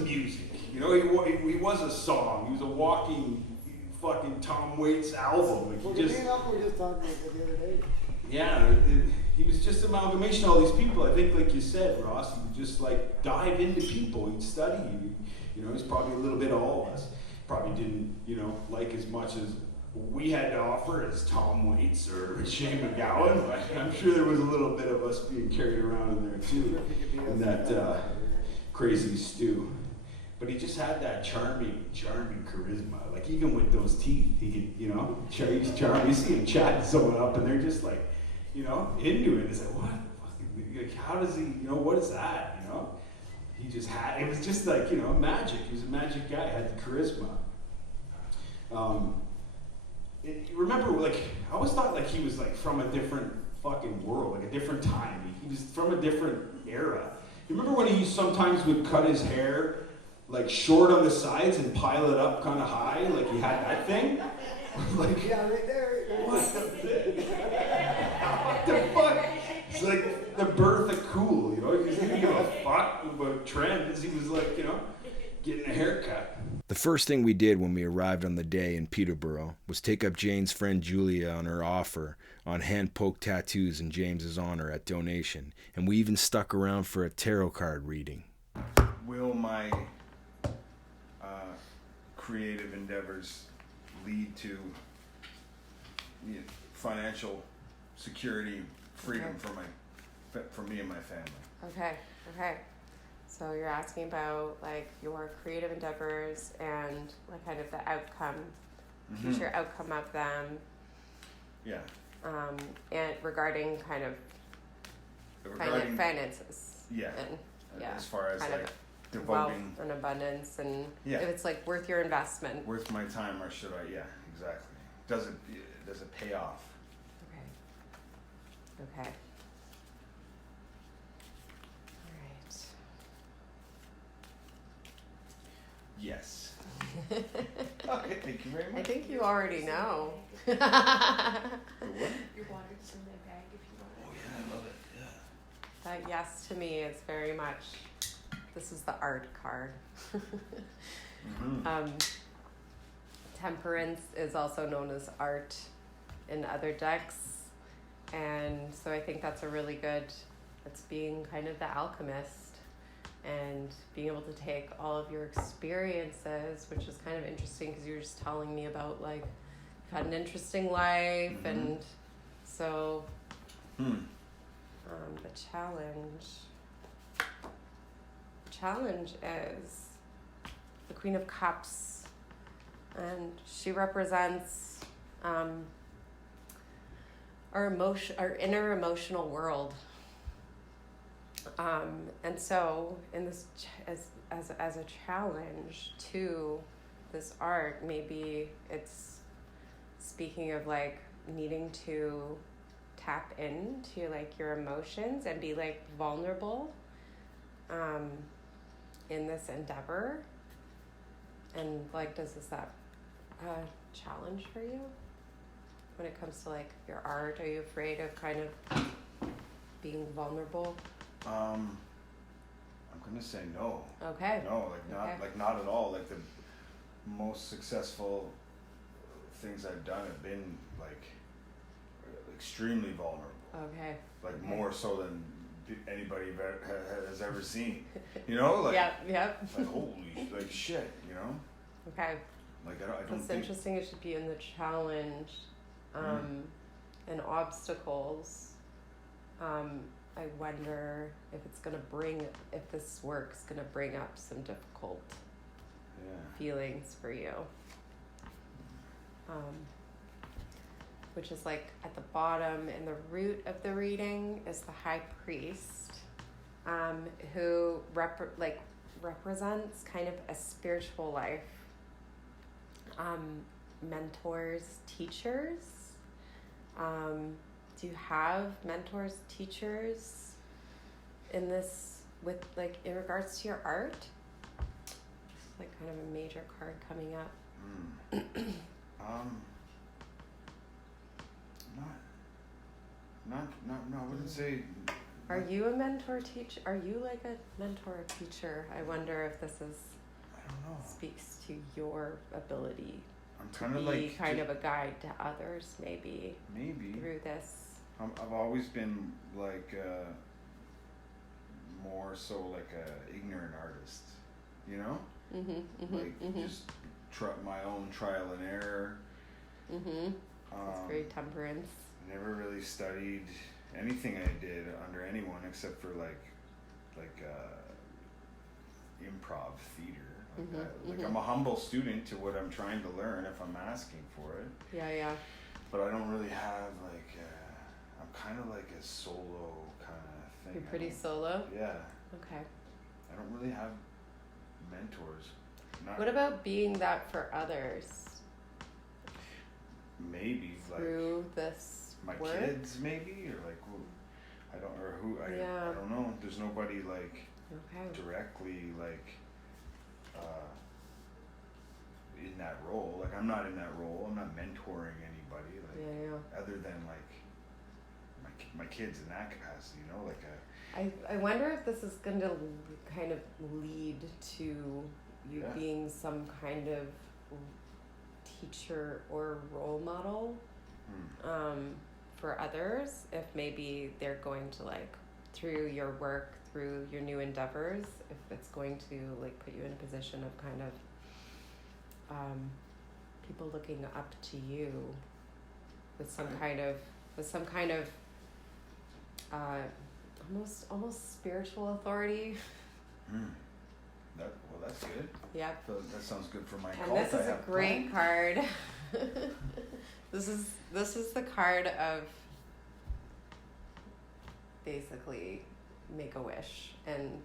music, you know. He was a song. He was a walking fucking Tom Waits album. Like Well, me and Uncle were just talking about that the other day. Yeah, he was just amalgamation of all these people. I think, like you said, Ross, he would just like dive into people. He'd study. You know, he's probably a little bit of all of us. Probably didn't, you know, like as much as we had to offer as Tom Waits or Shane McGowan, but I'm sure there was a little bit of us being carried around in there too, in that crazy stew. But he just had that charming charisma. Like even with those teeth, he could, you know, he's charming. You see him chatting someone up, and they're just like, you know, into it. It's like, what? Like, how does he? You know, what is that? You know, he just had. It was just like, you know, magic. He was a magic guy. Had the charisma. Remember, like, I always thought like he was like from a different fucking world, like a different time. He was from a different era. You remember when he sometimes would cut his hair like short on the sides and pile it up kind of high, like he had that thing. Like, Yeah, right there. what the fuck? It's like the birth of cool, you know? He didn't give a fuck about trends. He was like, you know, getting a haircut. The first thing we did when we arrived on the day in Peterborough was take up Jane's friend Julia on her offer on hand-poke tattoos in James's honor at donation, and we even stuck around for a tarot card reading. Will my creative endeavors lead to financial security, freedom for me and my family? Okay. So you're asking about like your creative endeavors and like kind of the outcome, future outcome of them. Yeah. And regarding kind of finances. Yeah. And, yeah. As far as kind like of devoting wealth and abundance, and if it's like worth your investment. Worth my time, or should I? Yeah, exactly. Does it pay off? Okay. Alright. Yes. Okay, thank you very much. I think you already know. What? Your water's in the bag if you want it. Oh yeah, I love it. Yeah. That yes to me is very much, this is the art card. Temperance is also known as art in other decks. And so I think that's a really good, it's being kind of the alchemist and being able to take all of your experiences, which is kind of interesting because you were just telling me about like, you've had an interesting life. And so the challenge is the Queen of Cups, and she represents our inner emotional world, and so in this as a challenge to this art, maybe it's speaking of like needing to tap into like your emotions and be like vulnerable in this endeavor. And like, is that a challenge for you when it comes to like your art? Are you afraid of kind of being vulnerable? I'm gonna say no. Okay. No, not at all. Like the most successful things I've done have been like extremely vulnerable. Okay. Like more so than anybody has ever seen. You know, like yep. Like holy, like shit. You know. Okay. Like I don't It's think interesting. It should be in the challenge, and obstacles. I wonder if this work's gonna bring up some difficult feelings for you. Which is like at the bottom, and the root of the reading is the High Priest, who represents kind of a spiritual life. Mentors, teachers. Do you have mentors, teachers in this with like in regards to your art? It's like kind of a major card coming up. No, I wouldn't say. Are you a mentor teacher? Are you like a mentor or teacher? I wonder if this is. I don't know. Speaks to your ability. I'm kind of be like kind of a guide to others, maybe through this. I've always been like more so like a ignorant artist, you know, just my own trial and error. That's very temperance. Never really studied anything I did under anyone except for like improv theater. I'm a humble student to what I'm trying to learn if I'm asking for it. Yeah. But I don't really have like I'm kind of like a solo kind of thing. You're pretty solo? Yeah. Okay. I don't really have mentors. What about being that for others? Maybe through like this my work? kids, maybe, or like I don't know. There's nobody like directly like in that role. Like, I'm not in that role. I'm not mentoring anybody. Like, other than like my kids in that capacity, you know, like I wonder if this is going to kind of lead to you being some kind of teacher or role model for others, if maybe they're going to, like, through your work, through your new endeavors, if it's going to, like, put you in a position of kind of people looking up to you with some kind of almost spiritual authority. That's good. Yep. So that sounds good for my and cult. this is a great card. This is the card of basically make a wish and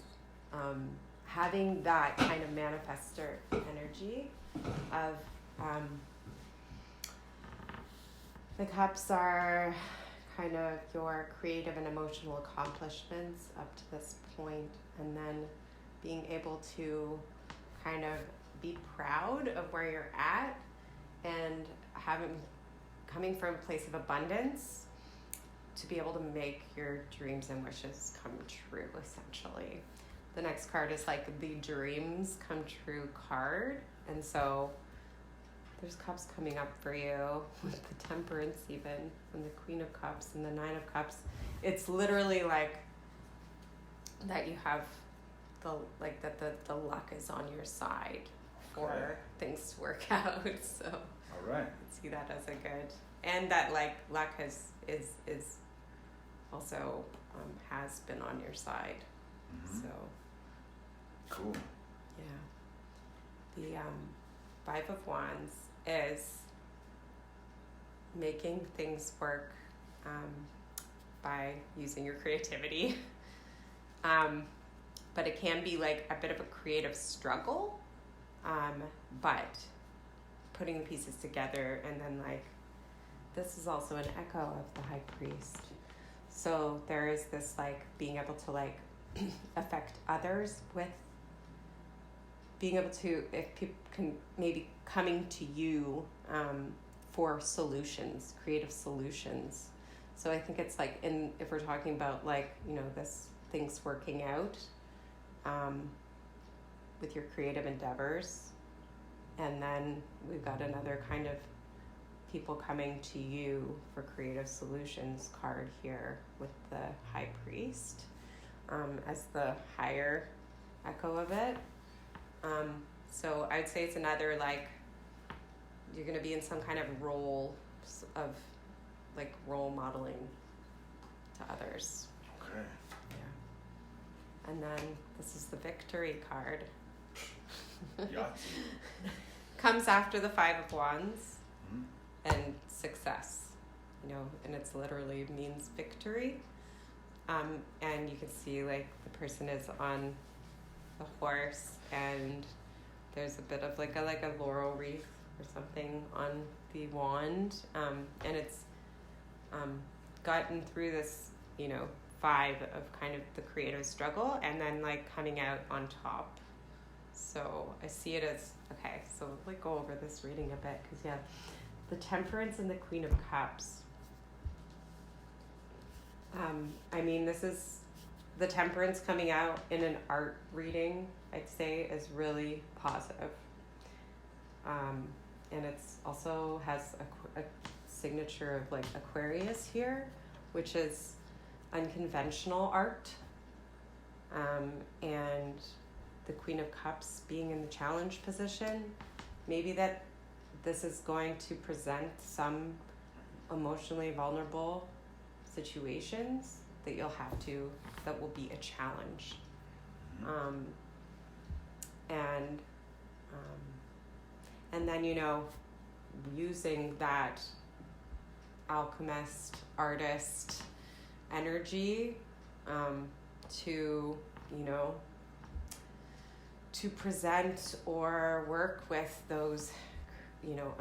having that kind of manifestor energy of the cups are kind of your creative and emotional accomplishments up to this point, and then being able to kind of be proud of where you're at and coming from a place of abundance to be able to make your dreams and wishes come true, essentially. The next card is like the dreams come true card, and so there's cups coming up for you with the temperance even, and the Queen of Cups and the Nine of Cups. It's literally like that you have the luck is on your side for things to work out. So all right, see that as a good, and that like luck is also has been on your side. So cool. Yeah. The Five of Wands is making things work by using your creativity. But it can be like a bit of a creative struggle, but putting the pieces together, and then like this is also an echo of the High Priest. So there is this like being able to like affect others with being able to, if people can maybe coming to you for solutions, creative solutions. So I think it's like if we're talking about like, you know, this things working out with your creative endeavors, and then we've got another kind of people coming to you for creative solutions card here with the High Priest as the higher echo of it. So I'd say it's another like you're going to be in some kind of role of like role modeling to others. Okay. Yeah. And then this is the Victory card. Comes after the Five of Wands and success, you know, and it's literally means victory. And you can see like the person is on the horse, and there's a bit of like a laurel wreath or something on the wand, and it's gotten through this, you know, 5 of kind of the creative struggle, and then like coming out on top. So I see it as okay. So like go over this reading a bit, because the Temperance and the Queen of Cups. I mean, this is the Temperance coming out in an art reading, I'd say, is really positive. And it's also has a signature of like Aquarius here, which is unconventional art. And the Queen of Cups being in the challenge position, maybe that this is going to present some emotionally vulnerable situations that will be a challenge. And then, you know, using that alchemist, artist energy to, you know, to present or work with those, you know,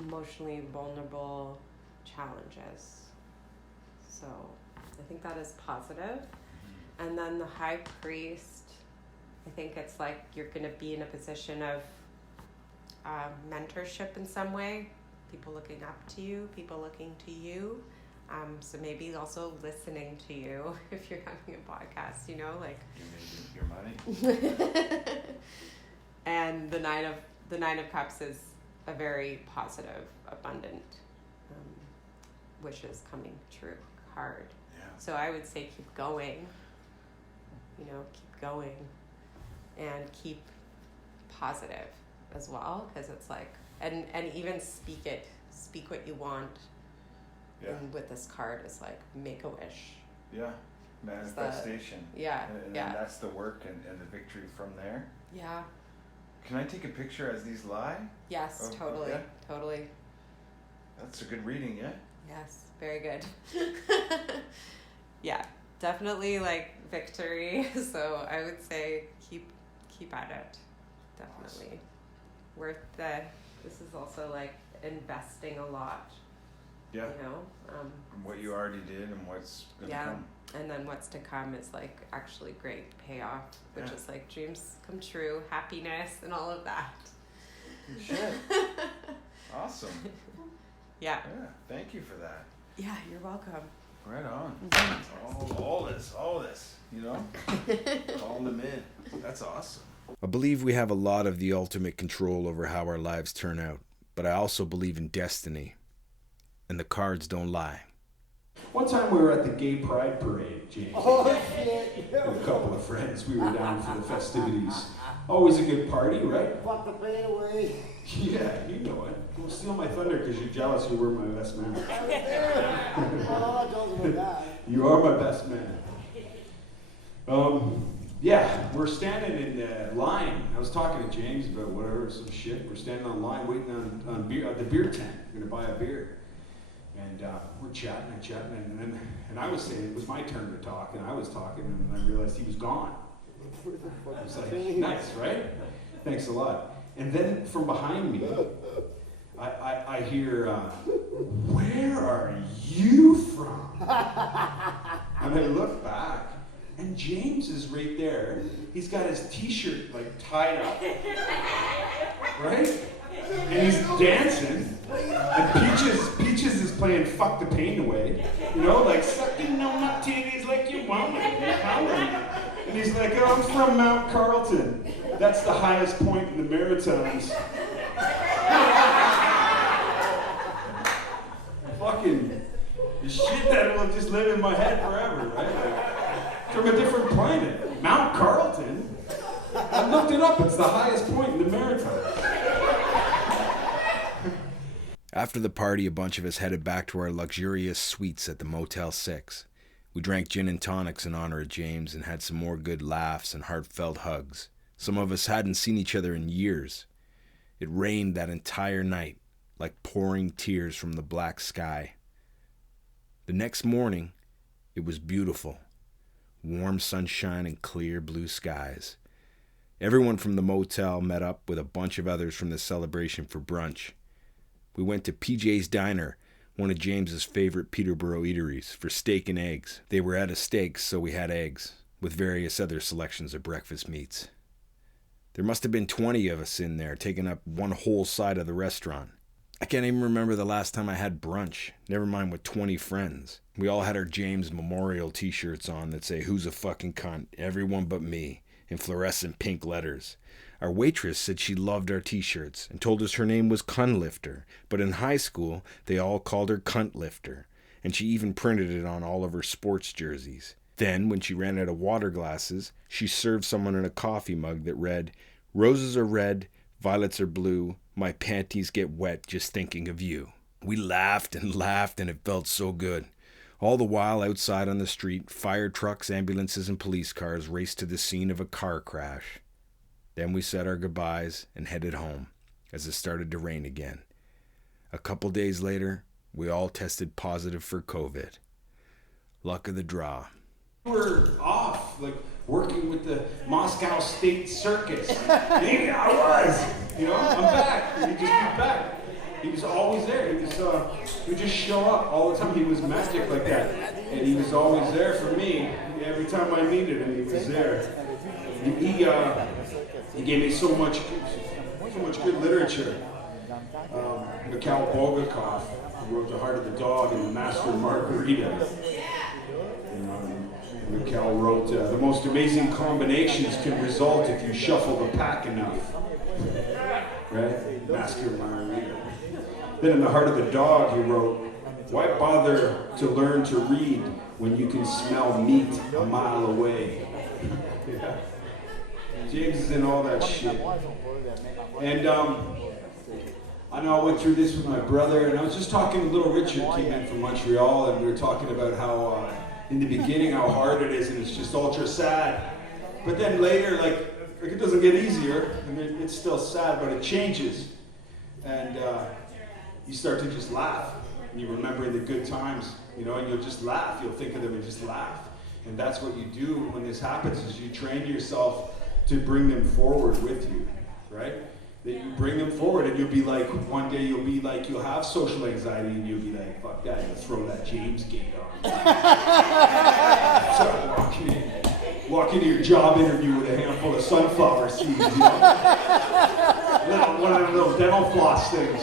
emotionally vulnerable challenges. So I think that is positive. And then the High Priest I think it's like you're going to be in a position of mentorship in some way, people looking up to you, people looking to you. So maybe also listening to you if you're having a podcast, you know, like your money. And the Nine of Cups is a very positive, abundant wishes coming true card. Yeah. So I would say keep going. You know, keep going, and keep positive as well, because it's like, and even speak what you want. Yeah. And with this card, it's like make a wish. Yeah, manifestation. And then that's the work and the victory from there. Yeah. Can I take a picture as these lie? Yes, totally, yeah? totally. That's a good reading, yeah? Yes, very good. Yeah, definitely like victory. So I would say keep at it. Definitely. Awesome. This is also like investing a lot. Yeah. You know? What you already did and what's going to come. And then what's to come is like actually great payoff, which is like dreams come true, happiness, and all of that. Shit. Awesome. Yeah. Yeah. Thank you for that. Yeah, you're welcome. Right on. Mm-hmm. All this, you know? Calling them in. That's awesome. I believe we have a lot of the ultimate control over how our lives turn out, but I also believe in destiny. And the cards don't lie. One time we were at the Gay Pride Parade, James. Oh, shit. With a couple of friends. We were down for the festivities. Always a good party, right? Fuck the pain away. Yeah, you know it. Don't steal my thunder because you're jealous you were my best man. Oh, don't do that. You are my best man. Yeah, we're standing in the line. I was talking to James about whatever, some shit. We're standing on line waiting on beer at the beer tent. We're gonna buy a beer. And we're chatting, and I was saying it was my turn to talk, and I was talking, and I realized he was gone. I was like, nice, right? Thanks a lot. And then from behind me, I hear, where are you from? And I look back, and James is right there. He's got his t-shirt like tied up, right? And he's dancing. And Peaches is playing Fuck the Pain Away. You know, like sucking on my titties like you want me. And he's like, oh, I'm from Mount Carlton. That's the highest point in the Maritimes. Fucking the shit that will just live in my head forever, right? Like, from a different planet. Mount Carlton? I looked it up. It's the highest point in the Maritimes. After the party, a bunch of us headed back to our luxurious suites at the Motel 6. We drank gin and tonics in honor of James and had some more good laughs and heartfelt hugs. Some of us hadn't seen each other in years. It rained that entire night, like pouring tears from the black sky. The next morning, it was beautiful. Warm sunshine and clear blue skies. Everyone from the motel met up with a bunch of others from the celebration for brunch. We went to PJ's Diner, one of James's favorite Peterborough eateries, for steak and eggs. They were out of steaks, so we had eggs, with various other selections of breakfast meats. There must have been 20 of us in there, taking up one whole side of the restaurant. I can't even remember the last time I had brunch, never mind with 20 friends. We all had our James Memorial t-shirts on that say, "Who's a fucking cunt? Everyone but me," in fluorescent pink letters. Our waitress said she loved our t-shirts and told us her name was Cunlifter, but in high school they all called her Cuntlifter, and she even printed it on all of her sports jerseys. Then, when she ran out of water glasses, she served someone in a coffee mug that read, "Roses are red, violets are blue, my panties get wet just thinking of you." We laughed and laughed, and it felt so good. All the while, outside on the street, fire trucks, ambulances, and police cars raced to the scene of a car crash. Then we said our goodbyes and headed home as it started to rain again. A couple days later, we all tested positive for COVID. Luck of the draw. We were off, like working with the Moscow State Circus. Maybe I was, you know, I'm back. He just be back. He was always there. He would just show up all the time. He was magic like that. And he was always there for me. Every time I needed him, he was there. He gave me so much good literature. Mikhail Bulgakov, who wrote The Heart of the Dog and The Master and Margarita. Mikhail wrote, the most amazing combinations can result if you shuffle the pack enough. Right? Master and Margarita. Then in The Heart of the Dog, he wrote, why bother to learn to read when you can smell meat a mile away? Yeah. James is in all that shit. And I know I went through this with my brother, and I was just talking, little Richard came in from Montreal, and we were talking about how in the beginning how hard it is, and it's just ultra sad. But then later, like it doesn't get easier, and it's still sad, but it changes. And you start to just laugh, and you remember the good times, and you'll just laugh. You'll think of them and just laugh. And that's what you do when this happens, is you train yourself to bring them forward with you, right? That you bring them forward, and you'll be like, one day you'll have social anxiety, and you'll be like, fuck that, you'll throw that James gate on. Start walk into your job interview with a handful of sunflower seeds, one of those dental floss things.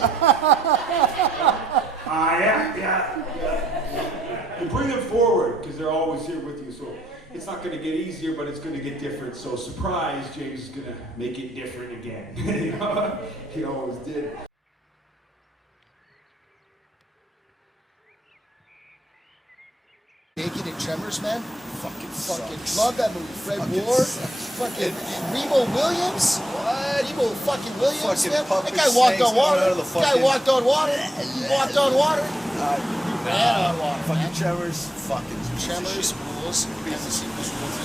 Yeah. You bring them forward, because they're always here with you, so it's not going to get easier, but it's going to get different. So surprise, James is going to make it different again. He always did. Naked and Tremors, man. Fucking love that movie. Fred Ward, fucking Remo Williams. What? Remo fucking Williams. That guy walked on water. Guy walked on water. He walked on water. Ran on water. Fucking Tremors. Tremors rules. And the sequels rules.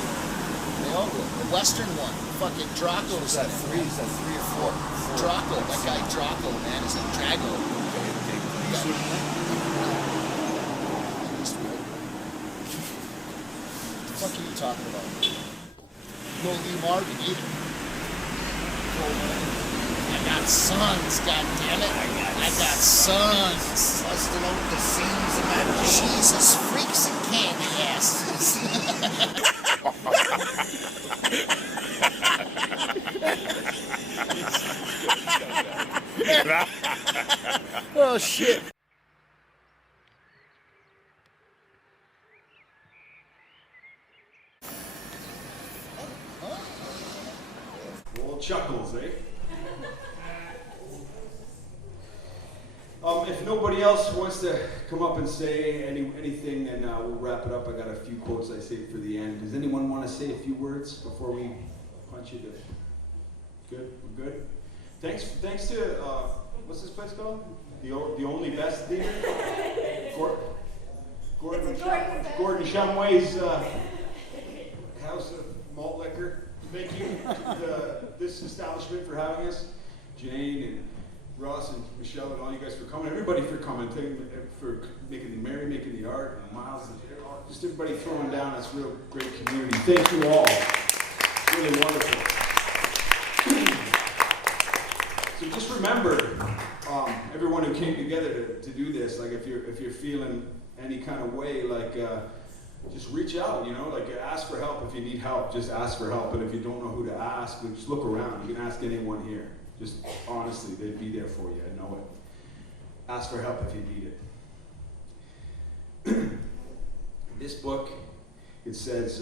They all rule. The Western one. Fucking Draco. Is that 3 or 4? Draco. That guy Draco, man, is a Drago. What are you talking about? No Lee Marvin either. I got sons, goddammit. I got sons. Busting out the seams of my Jesus freaks and candy asses. Oh shit. Chuckles, eh? If nobody else wants to come up and say anything, then we'll wrap it up. I got a few quotes I saved for the end. Does anyone want to say a few words before we punch you to? Good? We're good? Thanks to, what's this place called? The Only Best Theater? Gordon Shumway's House of Malt Liquor. Thank you to this establishment for having us. Jane and Ross and Michelle and all you guys for coming. Everybody for coming. For making the art, and Miles, and just everybody throwing down this real great community. Thank you all. Really wonderful. So just remember, everyone who came together to do this, like if you're feeling any kind of way, like just reach out, ask for help if you need help. Just ask for help. And if you don't know who to ask, just look around. You can ask anyone here. Just honestly, they'd be there for you. I know it. Ask for help if you need it. This book, it says,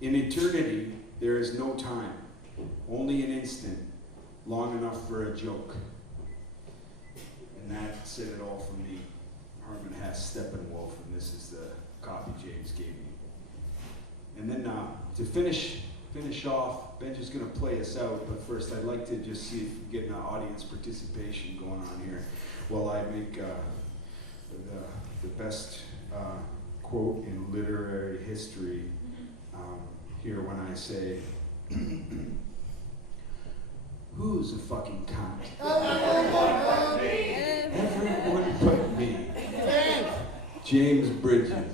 in eternity, there is no time, only an instant, long enough for a joke. And that said it all for me. Harmon Hess, Steppenwolf, and this is the copy James gave me. And then to finish off, Ben's just going to play us out, but first I'd like to just see if we get an audience participation going on here while I make the best quote in literary history here when I say, who's a fucking cunt? Everyone but me. James Brydges.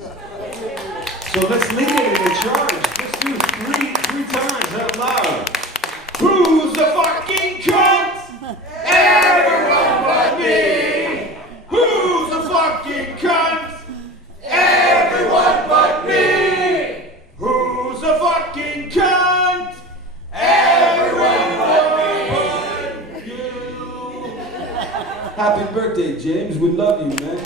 So let's lead it in the charge. Let's do three times out loud. Who's the fucking cunt? Everyone but me. Who's the fucking cunt? Everyone but me. Happy birthday, James. We love you, man.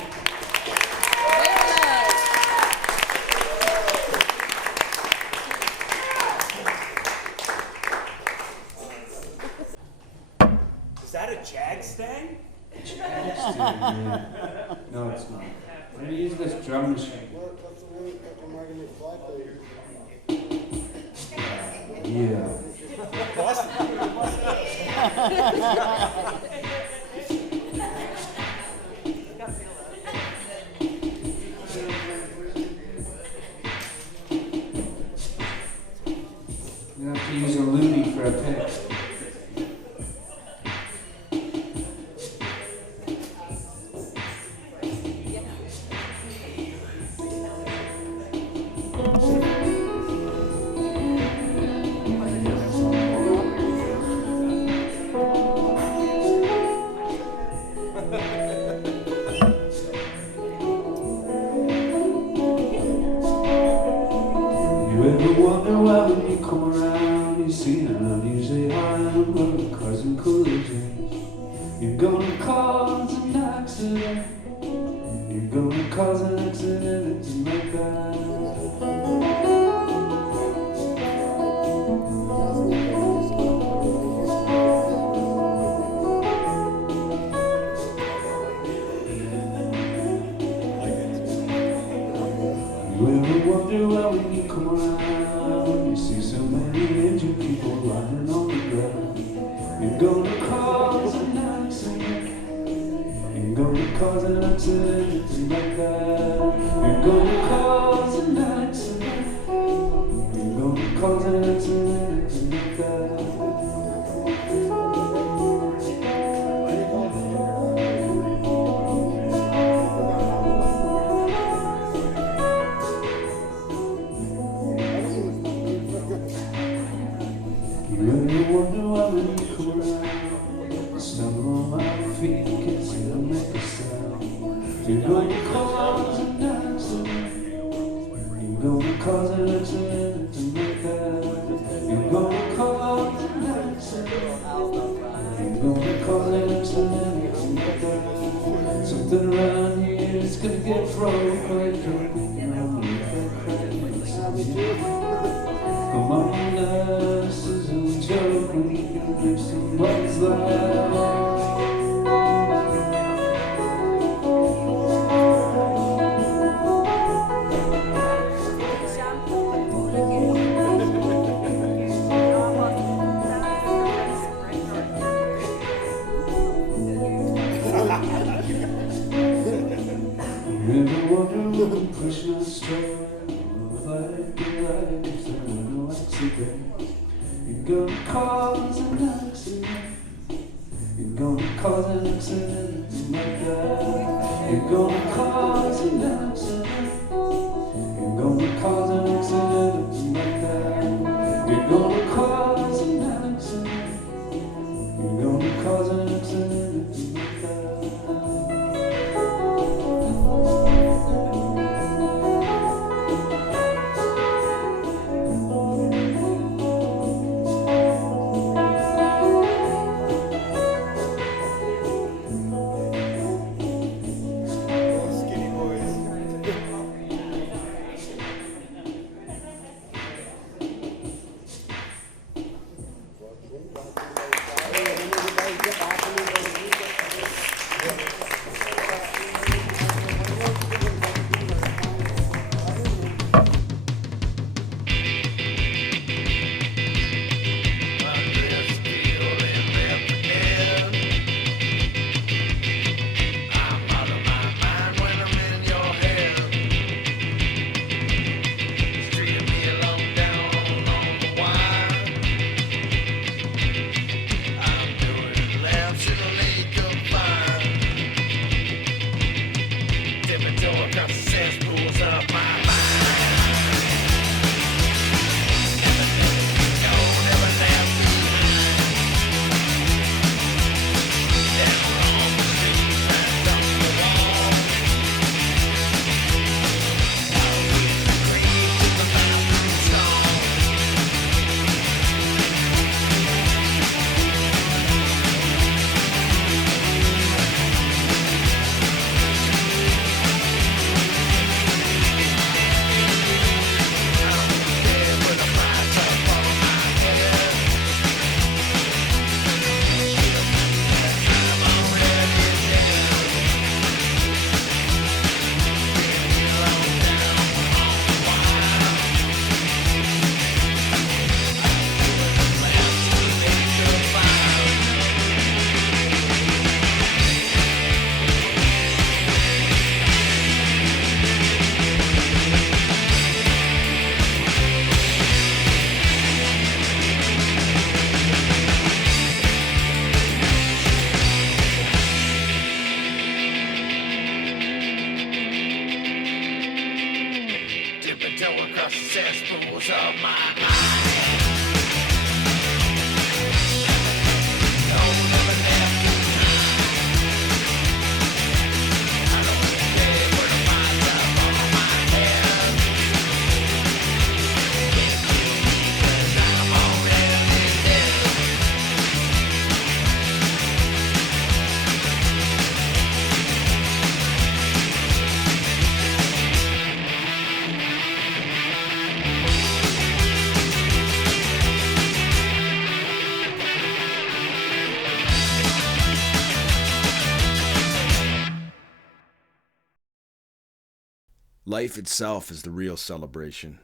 Is that a jag stang? No, it's not. Let me use this drum machine. What's the word? Am I going to fly play? Yeah. You have to use a loony for a pick. Life itself is the real celebration.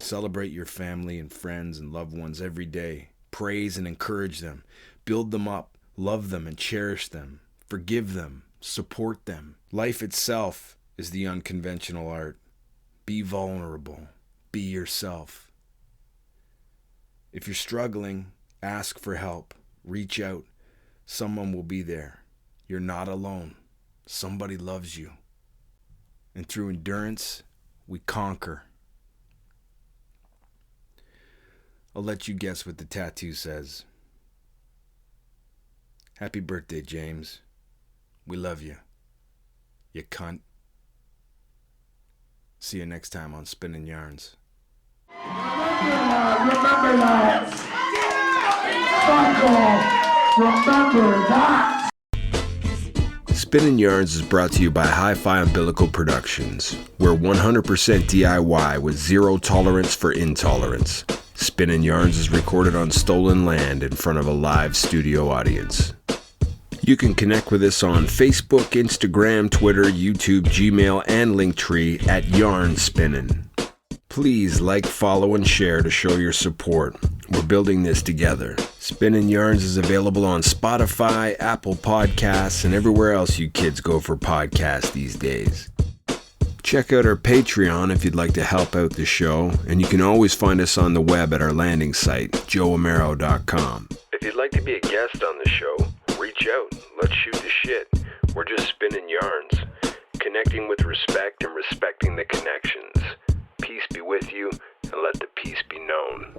Celebrate your family and friends and loved ones every day. Praise and encourage them. Build them up. Love them and cherish them. Forgive them. Support them. Life itself is the unconventional art. Be vulnerable. Be yourself. If you're struggling, ask for help. Reach out. Someone will be there. You're not alone. Somebody loves you. And through endurance, we conquer. I'll let you guess what the tattoo says. Happy birthday, James. We love you. You cunt. See you next time on Spinning Yarns. Remember that. Remember that. Spinning Yarns is brought to you by Hi-Fi Umbilical Productions, where 100% DIY with zero tolerance for intolerance. Spinning Yarns is recorded on stolen land in front of a live studio audience. You can connect with us on Facebook, Instagram, Twitter, YouTube, Gmail, and Linktree at Yarn Spinnin'. Please like, follow, and share to show your support. We're building this together. Spinnin' Yarns is available on Spotify, Apple Podcasts, and everywhere else you kids go for podcasts these days. Check out our Patreon if you'd like to help out the show, and you can always find us on the web at our landing site, joeamero.com. If you'd like to be a guest on the show, reach out. Let's shoot the shit. We're just spinning yarns, connecting with respect and respecting the connections. Peace be with you, and let the peace be known.